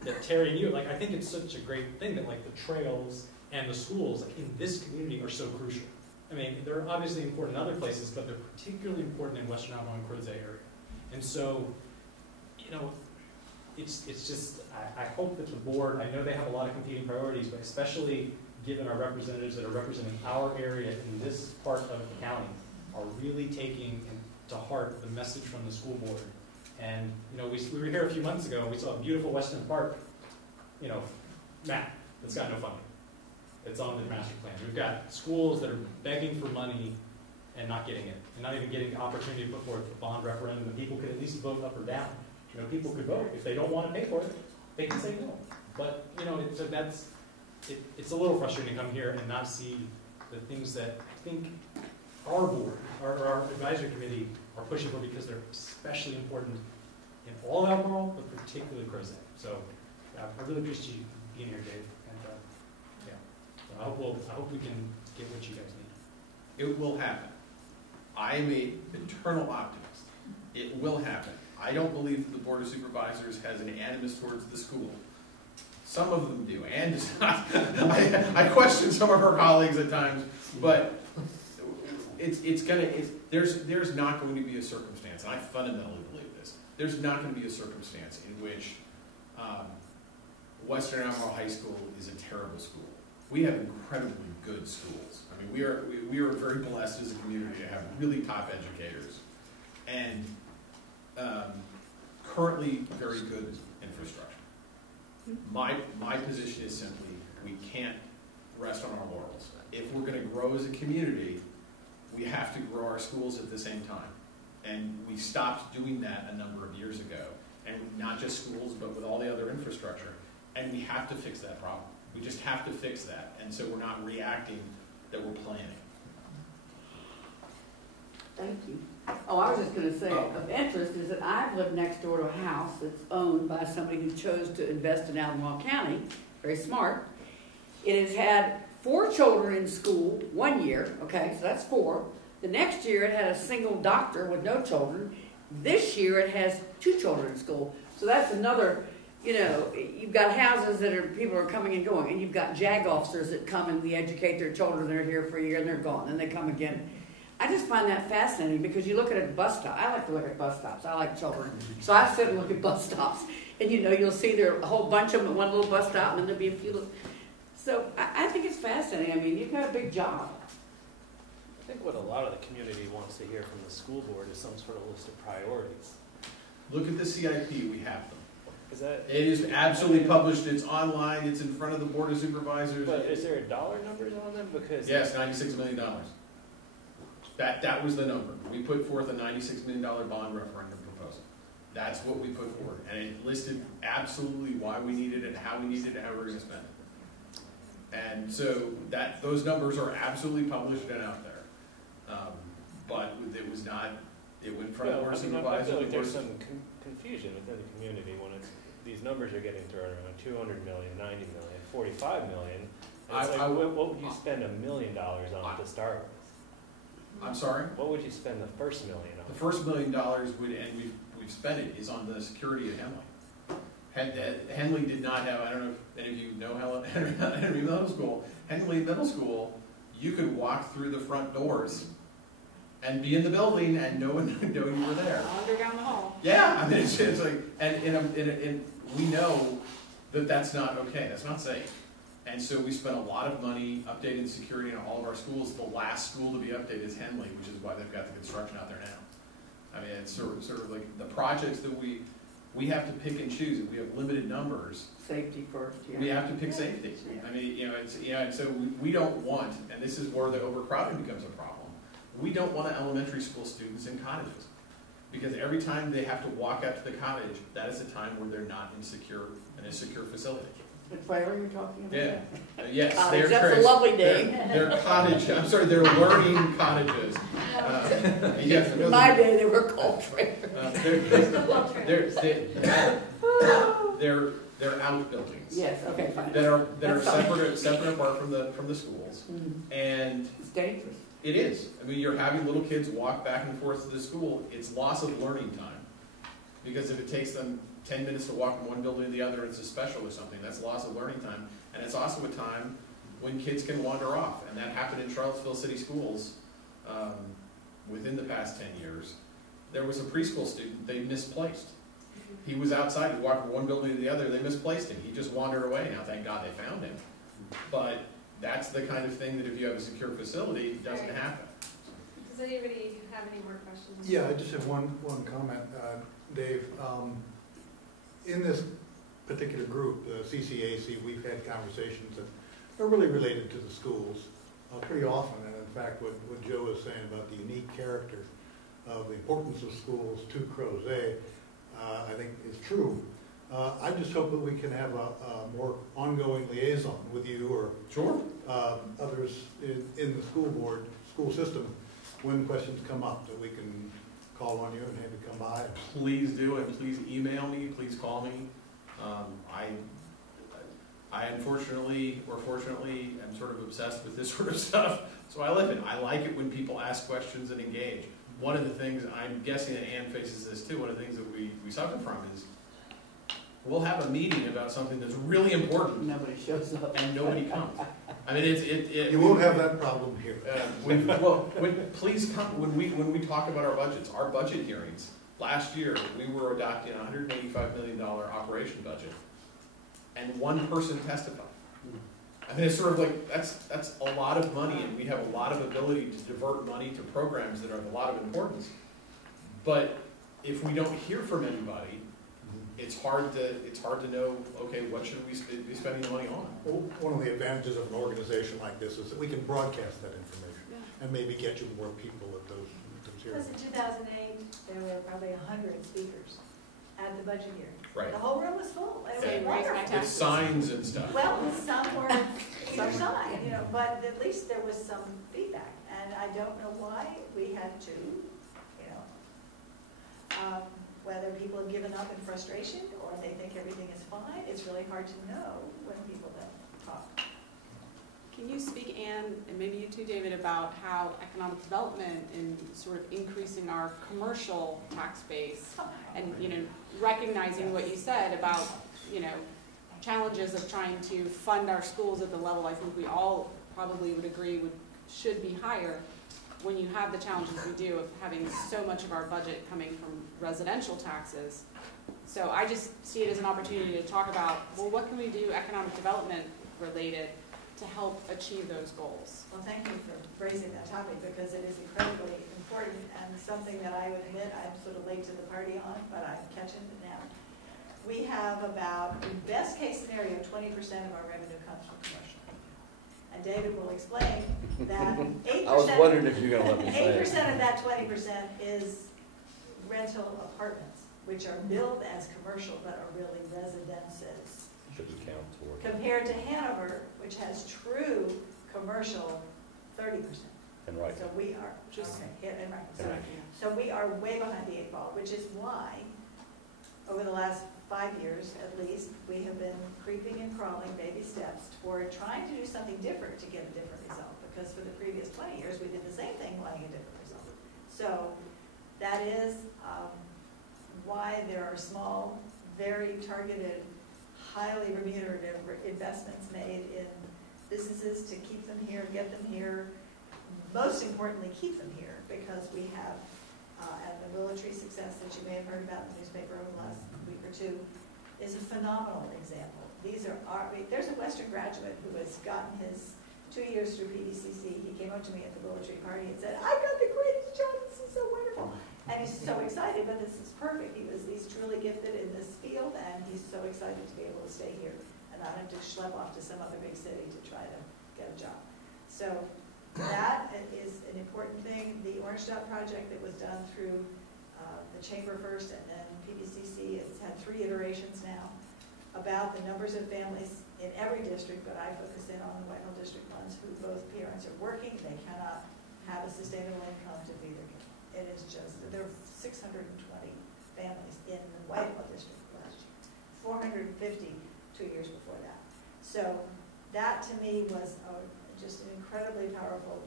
that Terri and you, I think it's such a great thing that the trails and the schools in this community are so crucial. I mean, they're obviously important in other places, but they're particularly important in Western Albemarle and Crozet area. And so, it's just, I hope that the board, I know they have a lot of competing priorities, but especially given our representatives that are representing our area in this part of the county, are really taking to heart the message from the school board. And, you know, we were here a few months ago, and we saw a beautiful Western Park, you know, map that's got no funding. It's on the master plan. We've got schools that are begging for money and not getting it, and not even getting the opportunity to put forth a bond referendum, and people could at least vote up or down. You know, people could vote. If they don't want to pay for it, they can say no. But, you know, it's a little frustrating to come here and not see the things that I think our board, our advisory committee are pushing for, because they're especially important in all of Albemarle, but particularly Crozet. So I really appreciate you being here, Dave. And yeah, so I hope we can get what you guys need. It will happen. I am an eternal optimist. It will happen. I don't believe that the Board of Supervisors has an animus towards the school. Some of them do, and does not. I question some of our colleagues at times, but there's not going to be a circumstance, and I fundamentally believe this, there's not going to be a circumstance in which Western Albemarle High School is a terrible school. We have incredibly good schools. I mean, we are very blessed as a community to have really top educators, and currently very good infrastructure. My position is simply, we can't rest on our laurels. If we're going to grow as a community, we have to grow our schools at the same time. And we stopped doing that a number of years ago. And not just schools, but with all the other infrastructure. And we have to fix that problem. We just have to fix that. And so we're not reacting, that we're planning. Thank you. Oh, I was just going to say, of interest is that I've lived next door to a house that's owned by somebody who chose to invest in Albemarle County. Very smart. It has had 4 children in school 1 year. Okay, so that's 4. The next year it had a single doctor with no children. This year it has 2 children in school. So that's another, you know, you've got houses that people are coming and going, and you've got JAG officers that come and they educate their children. They're here for a year and they're gone, and they come again. I just find that fascinating, because you look at a bus stop. I like to look at bus stops. I like children. So I sit and look at bus stops. And, you know, you'll see there a whole bunch of them at one little bus stop, and then there'll be a few little. So I think it's fascinating. I mean, you've got a big job. I think what a lot of the community wants to hear from the school board is some sort of list of priorities. Look at the CIP. We have them. Is that, it is absolutely published. It's online. It's in front of the Board of Supervisors. But is there dollar numbers on them? Because yes, $96 million. That was the number. We put forth a $96 million bond referendum proposal. That's what we put forward. And it listed absolutely why we needed it, how we needed it, how we were going to spend it. And so those numbers are absolutely published and out there. But it was not, it went in front of the Board of Supervisors. I feel like there's some confusion within the community when these numbers are getting thrown around. 200 million, 90 million, 45 million. What would you spend $1 million on to start with? I'm sorry? What would you spend the first $1 million on? The first $1 million would, and we've spent it, is on the security at Henley. Henley did not have, I don't know if any of you know Henry Middle School. Henley Middle School, you could walk through the front doors and be in the building and no one would know you were there. Wander down the hall. Yeah, I mean, it's like, and we know that that's not okay, that's not safe. And so we spent a lot of money updating security in all of our schools. The last school to be updated is Henley, which is why they've got the construction out there now. I mean, it's sort of like the projects that we have to pick and choose. If we have limited numbers, safety first. Yeah. We have to pick safety. Yeah. I mean, you know, and so we don't want, and this is where the overcrowding becomes a problem. We don't want elementary school students in cottages, because every time they have to walk out to the cottage, that is a time where they're not in a secure facility. The trailer you're talking about? Yeah. Yes. Cottage, that's a lovely name. They're cottage. I'm sorry. They're learning cottages. In my day, they were called trailers. They're outbuildings. Yes. Okay. Fine. That are separate apart from the schools. Mm-hmm. And it's dangerous. It is. I mean, you're having little kids walk back and forth to the school. It's loss of learning time, because if it takes them 10 minutes to walk from one building to the other, it's a special or something. That's loss of learning time. And it's also a time when kids can wander off. And that happened in Charlottesville City Schools within the past 10 years. There was a preschool student they misplaced. He was outside, he walked from one building to the other, they misplaced him, he just wandered away, now thank God they found him. But that's the kind of thing that if you have a secure facility, doesn't happen. Does anybody have any more questions? Yeah, I just have one comment, Dave. In this particular group, the CCAC, we've had conversations that are really related to the schools pretty often. And in fact, what Joe was saying about the unique character of the importance of schools to Crozet, I think is true. I just hope that we can have a more ongoing liaison with you or others in the school system when questions come up, that we can call on you and have you come by. Please do, and please email me, please call me. I unfortunately, or fortunately, am sort of obsessed with this sort of stuff, so I live it. I like it when people ask questions and engage. One of the things, I'm guessing that Ann faces this too, one of the things that we suffer from is we'll have a meeting about something that's really important. Nobody shows up. And nobody comes. I mean, you won't have that problem here. Please come, when we talk about our budget hearings, last year we were adopting a $185 million operation budget, and one person testified. I mean, it's sort of like, that's a lot of money, and we have a lot of ability to divert money to programs that are of a lot of importance. But if we don't hear from anybody, it's hard to know, okay, what should we be spending the money on? Well, one of the advantages of an organization like this is that we can broadcast that information and maybe get you more people at those hearings. Because in 2008, there were probably 100 speakers at the budget hearing. Right. The whole room was full. It was wonderful. With signs and stuff. Well, some were either side, but at least there was some feedback. And I don't know why we had to, whether people have given up in frustration or they think everything is fine. It's really hard to know when people don't talk. Can you speak, Ann, and maybe you too, David, about how economic development and sort of increasing our commercial tax base and, recognizing what you said about, challenges of trying to fund our schools at the level I think we all probably would agree should be higher when you have the challenges we do of having so much of our budget coming from residential taxes. So I just see it as an opportunity to talk about, well, what can we do economic development related to help achieve those goals? Well, thank you for raising that topic because it is incredibly important and something that I would admit I'm sort of late to the party on, but I'm catching it now. We have about, in best case scenario, 20% of our revenue comes from commercial. And David will explain that 8%, I was wondering if you're going to let me say 8% of that 20% is rental apartments, which are billed as commercial but are really residences. Shouldn't count toward. Compared to Hanover, which has true commercial 30%. And right. So we are So we are way behind the 8 ball, which is why over the last 5 years at least, we have been creeping and crawling baby steps toward trying to do something different to get a different result. Because for the previous 20 years, we did the same thing wanting a different result. So that is why there are small, very targeted, highly remunerative investments made in businesses to keep them here, get them here, most importantly, keep them here, because we have, and the Willow Tree success that you may have heard about in the newspaper over the last week or two is a phenomenal example. There's a Western graduate who has gotten his 2 years through PDCC. He came up to me at the Willow Tree party and said, "I got the greatest job, this is so wonderful." And he's so excited, but this is perfect. He's truly gifted in this field, and he's so excited to be able to stay here and not have to schlep off to some other big city to try to get a job. So that is an important thing. The Orange Dot project that was done through the Chamber first and then PDCC has had 3 iterations now about the numbers of families in every district, but I focus in on the Whitehall District ones who both parents are working. They cannot have a sustainable income to feed their kids. It is just, there are 620 families in the Whitehall District last year, 450 2 years before that. So that to me was just an incredibly powerful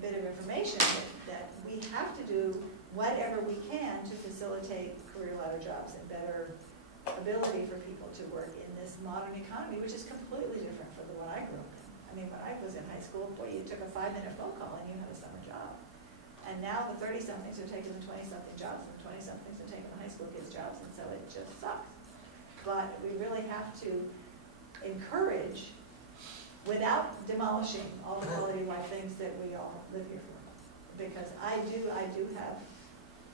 bit of information that we have to do whatever we can to facilitate career ladder jobs and better ability for people to work in this modern economy, which is completely different from the one I grew up in. I mean, when I was in high school, boy, you took a 5-minute phone call and you had a summer job. And now the 30-somethings are taking the 20-something jobs, and the 20-somethings are taking the high school kids' jobs, and so it just sucks. But we really have to encourage, without demolishing all the quality of life things that we all live here for. Because I do have,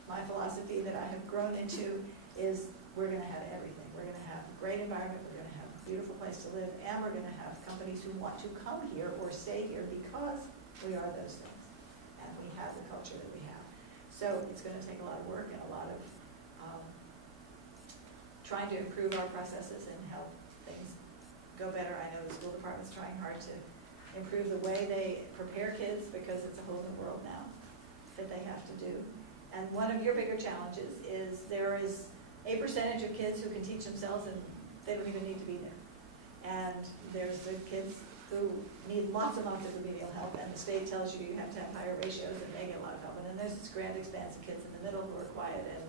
my philosophy that I have grown into is we're going to have everything. We're going to have a great environment, we're going to have a beautiful place to live, and we're going to have companies who want to come here or stay here because we are those things. And we have the culture that we have. So it's going to take a lot of work and a lot of trying to improve our processes and help things go better. I know the school department's trying hard to improve the way they prepare kids because it's a whole new world now that they have to do. And one of your bigger challenges is there is a percentage of kids who can teach themselves and they don't even need to be there. And there's the kids who need lots and lots of remedial help, and the state tells you you have to have higher ratios and they get a lot of help. And then there's this grand expanse of kids in the middle who are quiet and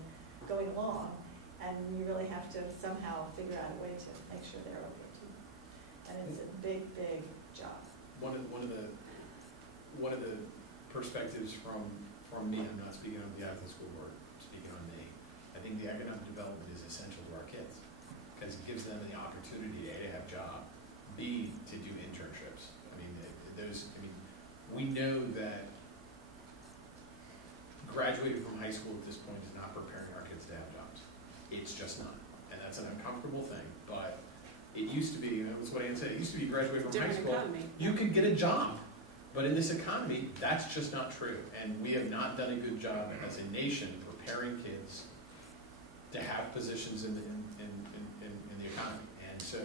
going along. And you really have to somehow figure out a way to make sure they're okay too. And it's a big, big job. One of the perspectives from me, I'm not speaking on behalf of the school board, I'm speaking on me. I think the economic development is essential to our kids because it gives them the opportunity, A, to have a job, B, to do internships. We know that graduating from high school at this point is not preparing our kids to have jobs. It's just not. And that's an uncomfortable thing, but it used to be, that's what Ann said, it used to be graduate from high school, you could get a job. But in this economy, that's just not true. And we have not done a good job as a nation preparing kids to have positions in the economy. And so,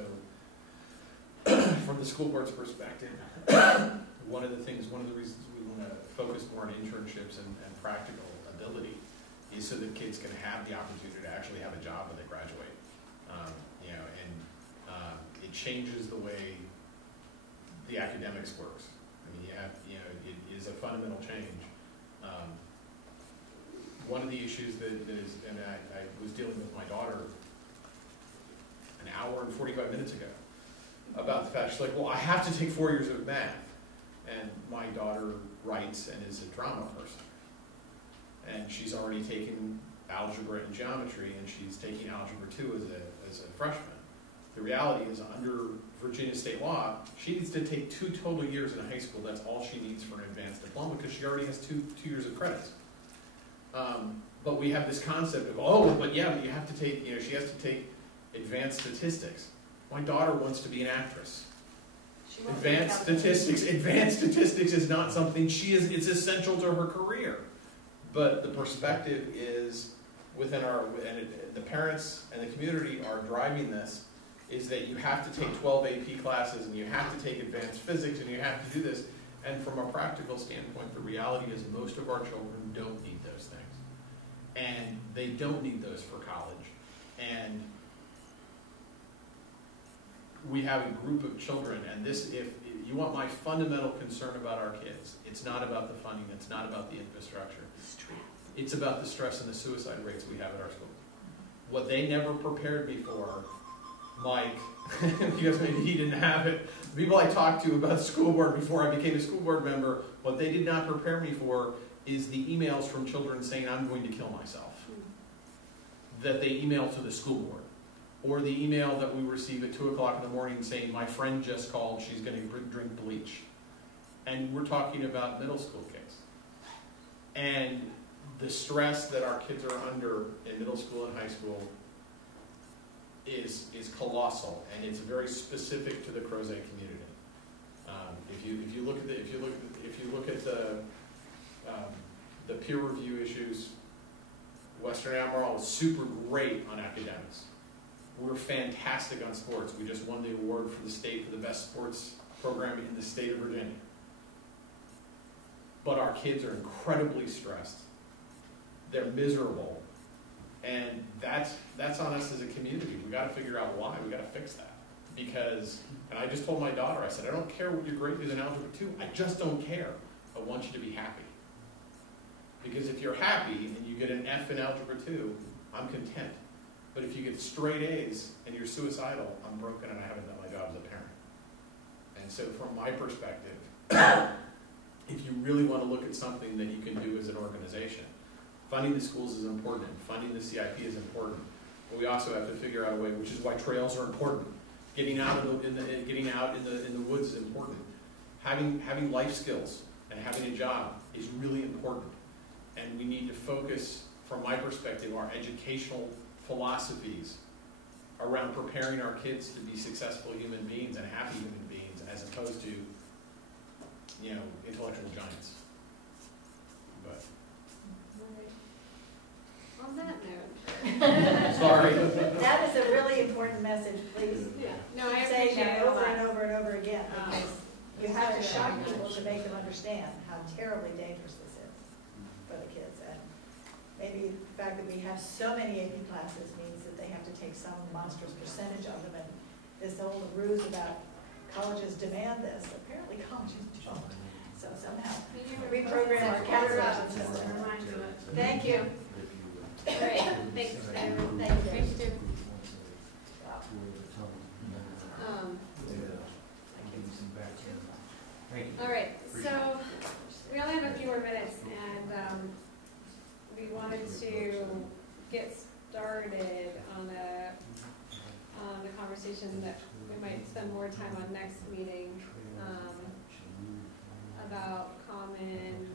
from the school board's perspective, one of the reasons we want to focus more on internships and practical ability is so that kids can have the opportunity to actually have a job when they graduate. It changes the way the academics works. It is a fundamental change. One of the issues that is, and I was dealing with my daughter an hour and 45 minutes ago about the fact, she's like, well, I have to take 4 years of math. And my daughter writes and is a drama person. And she's already taken algebra and geometry, and she's taking algebra 2 as a freshman. The reality is, under Virginia state law, she needs to take 2 total years in high school. That's all she needs for an advanced diploma because she already has two years of credits. But we have this concept of, but you have to take, she has to take advanced statistics. My daughter wants to be an actress. Advanced statistics is not something it's essential to her career. But the perspective is within the parents and the community are driving this, is that you have to take 12 AP classes and you have to take advanced physics and you have to do this. And from a practical standpoint, the reality is most of our children don't need those things. And they don't need those for college. And we have a group of children, and if you want my fundamental concern about our kids, it's not about the funding, it's not about the infrastructure. It's about the stress and the suicide rates we have at our school. What they never prepared me for, Mike, because maybe he didn't have it, the people I talked to about the school board before I became a school board member, what they did not prepare me for is the emails from children saying, I'm going to kill myself. That they email to the school board. Or the email that we receive at 2 o'clock in the morning saying, my friend just called, she's going to drink bleach. And we're talking about middle school kids. And the stress that our kids are under in middle school and high school is colossal, and it's very specific to the Crozet community. If you look at the peer review issues, Western Albemarle is super great on academics. We're fantastic on sports. We just won the award for the state for the best sports program in the state of Virginia. But our kids are incredibly stressed. They're miserable. And that's on us as a community. We got to figure out why. We got to fix that. Because, and I just told my daughter, I said, I don't care what your grade is in Algebra 2. I just don't care. I want you to be happy. Because if you're happy and you get an F in Algebra 2, I'm content. But if you get straight A's and you're suicidal, I'm broken and I haven't done my job as a parent. And so from my perspective, if you really want to look at something that you can do as an organization. Funding the schools is important, funding the CIP is important, but we also have to figure out a way, which is why trails are important. Getting out in the woods is important. Having life skills and having a job is really important. And we need to focus, from my perspective, our educational philosophies around preparing our kids to be successful human beings and happy human beings, as opposed to, intellectual giants. But on that note. Sorry. That is a really important message, please. No, I say appreciate that it a over lot. and over and over again, because you have to shock Yeah. people to make them understand how terribly dangerous this is for the kids. And maybe the fact that we have so many AP classes means that they have to take some monstrous percentage of them. And this whole ruse about colleges demand this, apparently colleges don't. So somehow reprogram our calendars. Thank you. All right, thanks, everyone. Thank you. All right, so we only have a few more minutes, and we wanted to get started on the conversation that we might spend more time on next meeting about common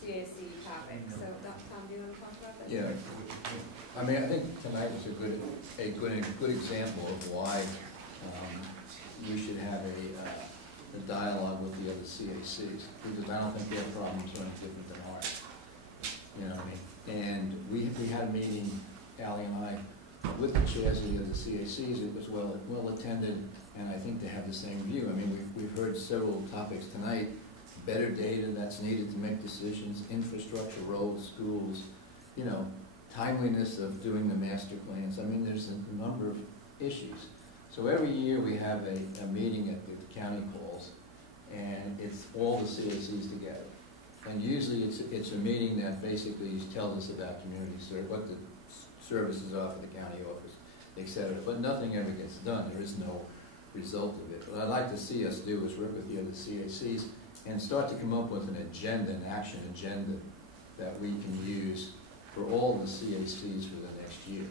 CAC topics. So, Tom, do you want to talk about that? Yeah, I mean, I think tonight was a good example of why we should have a dialogue with the other CACs, because I don't think their problems are any different than ours. You know what I mean? And we had a meeting, Ally and I, with the chairs of the other CACs. It was well attended, and I think they have the same view. I mean, we've heard several topics tonight. Better data that's needed to make decisions, infrastructure, roads, schools, timeliness of doing the master plans. I mean, there's a number of issues. So every year we have a meeting at the county halls, and it's all the CACs together. And usually it's a meeting that basically tells us about community service, what the services are for the county office, etc. But nothing ever gets done. There is no result of it. What I'd like to see us do is work with the other CACs and start to come up with an agenda, an action agenda that we can use for all the CACs for the next year.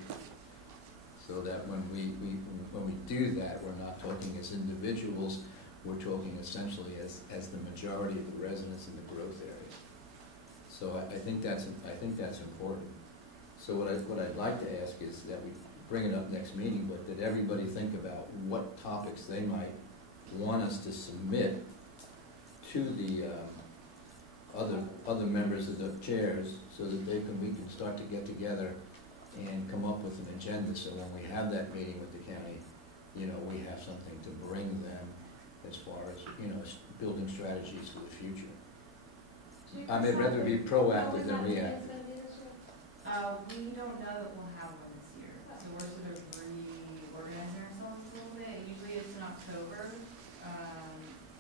So that when we do that, we're not talking as individuals, we're talking essentially as the majority of the residents in the growth area. So I think that's important. So what I'd like to ask is that we bring it up next meeting, but that everybody think about what topics they might want us to submit to the other members of the chairs, so that we can start to get together and come up with an agenda, so when we have that meeting with the county, we have something to bring them as far as, building strategies for the future. I'd rather be proactive than reactive. We don't know that we'll have one this year, so we're sort of reorganizing ourselves a little bit. Usually it's in October.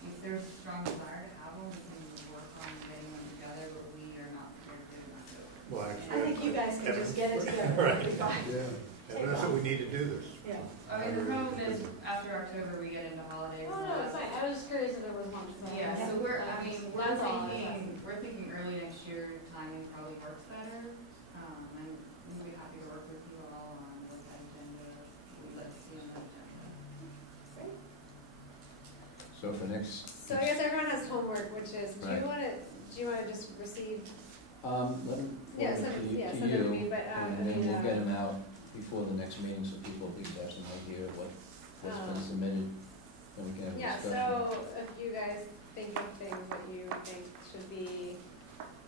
If there's a strong desire to have one, we can work on getting one together, but we are not prepared to do it in October. Well, I think you guys can just get it together. Right. It'll be fine. Yeah, and that's what we need to do this. Yeah. I mean, the hope is after October we get into holidays. Oh, no, it's fine. I was just curious if there was one. Yeah, so we're That's all. thinking early next year, timing probably works better. And we'll be happy to work with you all on what that agenda we'd like to see on that agenda. So for next. So I guess everyone has homework, which is, do Right. you want to just receive? Let them Yeah, forward send to it to you, me, but, and then we'll get them out before the next meeting, so people at least have some idea of what's been submitted, and we can have a Yeah, discussion. so if you guys think of things that you think should be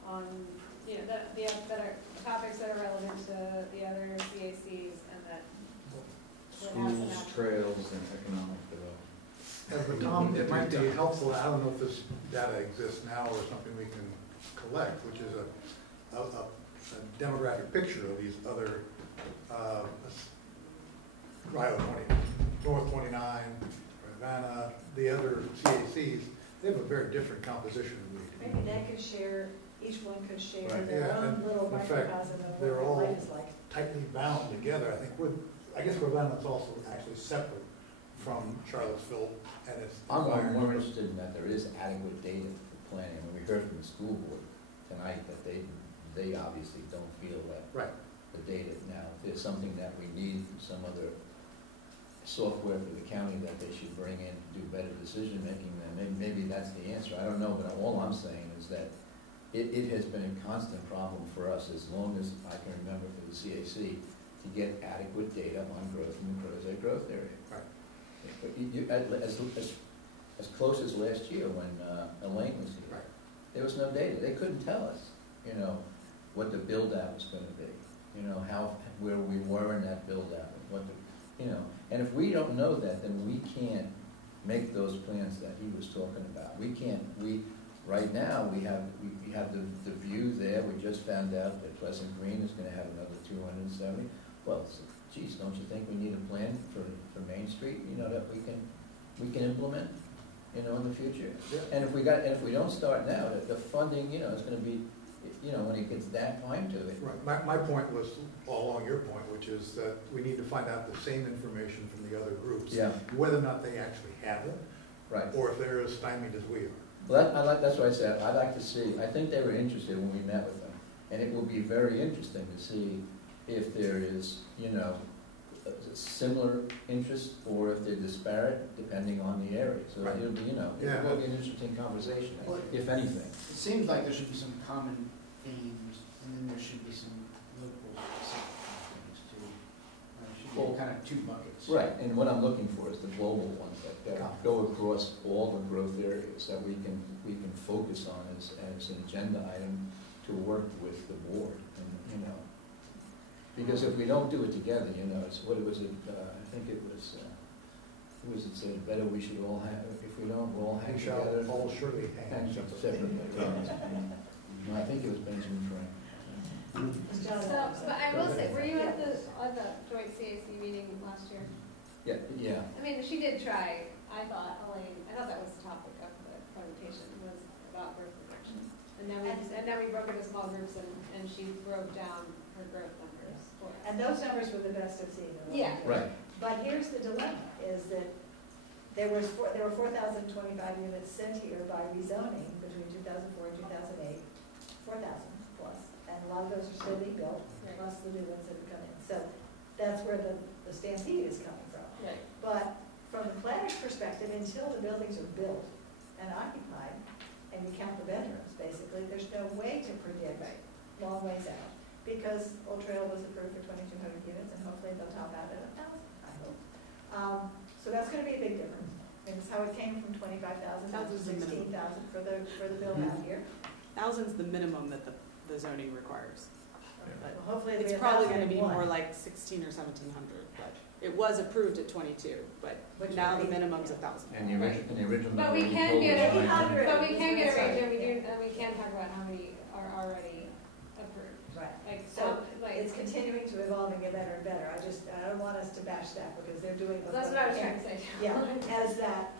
on, that are topics that are relevant to the other CACs, and that would have some Schools, action. trails, and economic development. But Tom, it might be helpful, I don't know if this data exists now or something we can collect, which is a demographic picture of these other, Riley 20, North 29, Ravenna, the other CACs. They have a very different composition than we do. Maybe they could share, each one could share Right, their yeah, own and little in fact, microcosm of they're what all their life is like. tightly bound together. I guess Ravenna's also actually separate from Charlottesville and its I'm more environment. interested in that there is adequate data for planning. I mean, we heard from the school board tonight that they obviously don't feel that the data now, if there's something that we need, some other software for the county that they should bring in to do better decision making, then maybe that's the answer. I don't know, but all I'm saying is that it has been a constant problem for us as long as I can remember for the CAC to get adequate data on growth in the Crozet growth area. As close as last year when Elaine was here, there was no data. They couldn't tell us, what the build out was going to be, where we were in that build out, and if we don't know that, then we can't make those plans that he was talking about. Right now, we have the view there. We just found out that Pleasant Green is going to have another 270. Well, geez, don't you think we need a plan for Main Street, that we can implement, in the future? Yeah. And if we don't start now, the funding, is going to be, when it gets that time to it. Right. My point was all along your point, which is that we need to find out the same information from the other groups. Yeah. Whether or not they actually have it. Right. Or if they're as stymied as we are. Well, that's what I said. I'd like to see. I think they were interested when we met with them, and it will be very interesting to see if there is, a similar interest or if they're disparate depending on the area. So it'll be, it will be an interesting conversation, if anything. It seems like there should be some common themes, and then there should be some local specific things too. There should be kind of two buckets. Right, and what I'm looking for is the global ones that go across all the growth areas that we can focus on as an agenda item to work with the board, and because if we don't do it together, it's what was it? I think it was. Who was it said? Better we should all have. If we don't, we'll all hang together. All surely hang separately. No, I think it was Benjamin Franklin. But I will say, were you at the joint CAC meeting last year? Yeah. I mean, she did try. I thought that was the topic of the presentation, was about growth projections. And then we broke into small groups, and she broke down her growth numbers for us. And those numbers were the best I've seen. Yeah. Right. But here's the dilemma, is that there were 4,025 units sent here by rezoning between 2004 and 2008, 4,000 plus, and a lot of those are still being built, plus the new ones that have come in. So that's where the stampede is coming from. Right. But from the planner's perspective, until the buildings are built and occupied, and you count the bedrooms, basically, there's no way to predict long ways out. Because Old Trail was approved for 2,200 units, and hopefully they'll top out at 1,000, I hope. So that's going to be a big difference. It's how it came from 25,000 to 16,000 for the build out here. 1,000's the minimum that the zoning requires. But hopefully it's probably going to be more like 1,600 or 1,700. But it was approved at 22, but now the minimum's 1,000. And the original. But we can get a range, and we can talk about how many are already approved. Right. It's continuing to evolve and get better and better. I don't want us to bash that because they're doing. That's what I was trying to say. Yeah, as that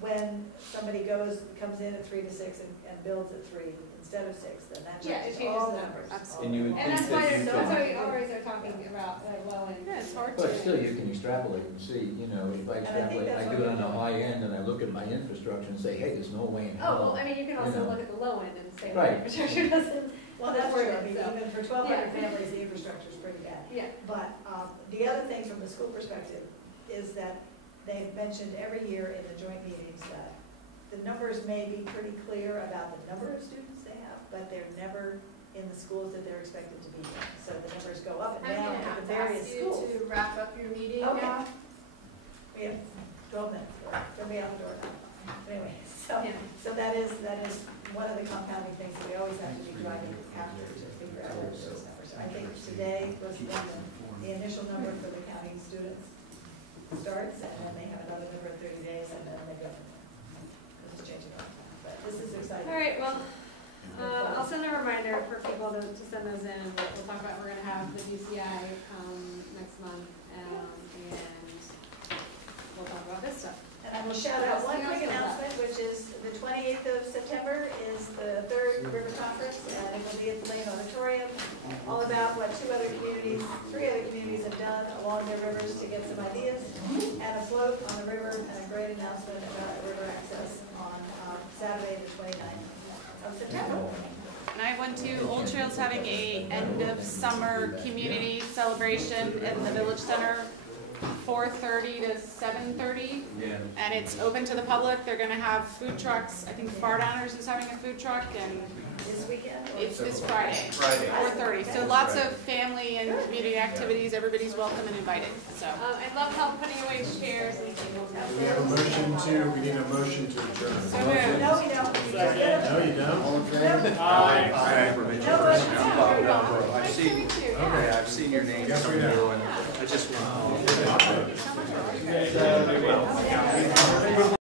when somebody comes in at 3 to 6 and builds at 3 instead of 6, then that changes all the numbers. And that's why we always are talking about low end. Yeah, it's hard But still, you can extrapolate and see, if I extrapolate, I do it on the high end and I look at my infrastructure and say, hey, there's no way in hell. Oh, well, I mean, you can also look at the low end and say, right. Infrastructure doesn't. Well, that's true. I mean, even for 1,200 families, the infrastructure is pretty bad. Yeah. But the other thing from the school perspective is that they've mentioned every year in the joint meetings that the numbers may be pretty clear about the number of students they have, but they're never in the schools that they're expected to be in. So the numbers go up and down at the various schools. To wrap up your meeting now. We have 12 minutes. They'll be out the door now. Anyway, so that is one of the compounding things that we always have to be driving after to figure out what those numbers are. I think today was when the initial number for the county students starts, and then they have another number in 30 days, and then they go from there. This is changing all the time, but this is exciting. All right, well, I'll send a reminder for people to send those in. We'll talk about, we're going to have the DCI next month, and we'll talk about this stuff. And I will shout out one quick announcement, which is the 28th of September is the 3rd River Conference, and it will be at the Lane Auditorium, all about what 3 other communities have done along their rivers to get some ideas, and a float on the river, and a great announcement about river access on Saturday the 29th. of September. And I went to Old Trails having a end of summer community celebration in the Village Center, 4:30 to 7:30. Yeah. And it's open to the public. They're gonna have food trucks. I think Far Downers is having a food truck, and This weekend? it's this Friday, Friday. 4:30. So lots of family and community activities. Everybody's welcome and invited, so. I love help putting away chairs and tables. We need a motion to adjourn. So moved. No, we don't. No, you don't? All in favor? I've seen, okay, I've seen your name Yes, we come know. through, and I just want.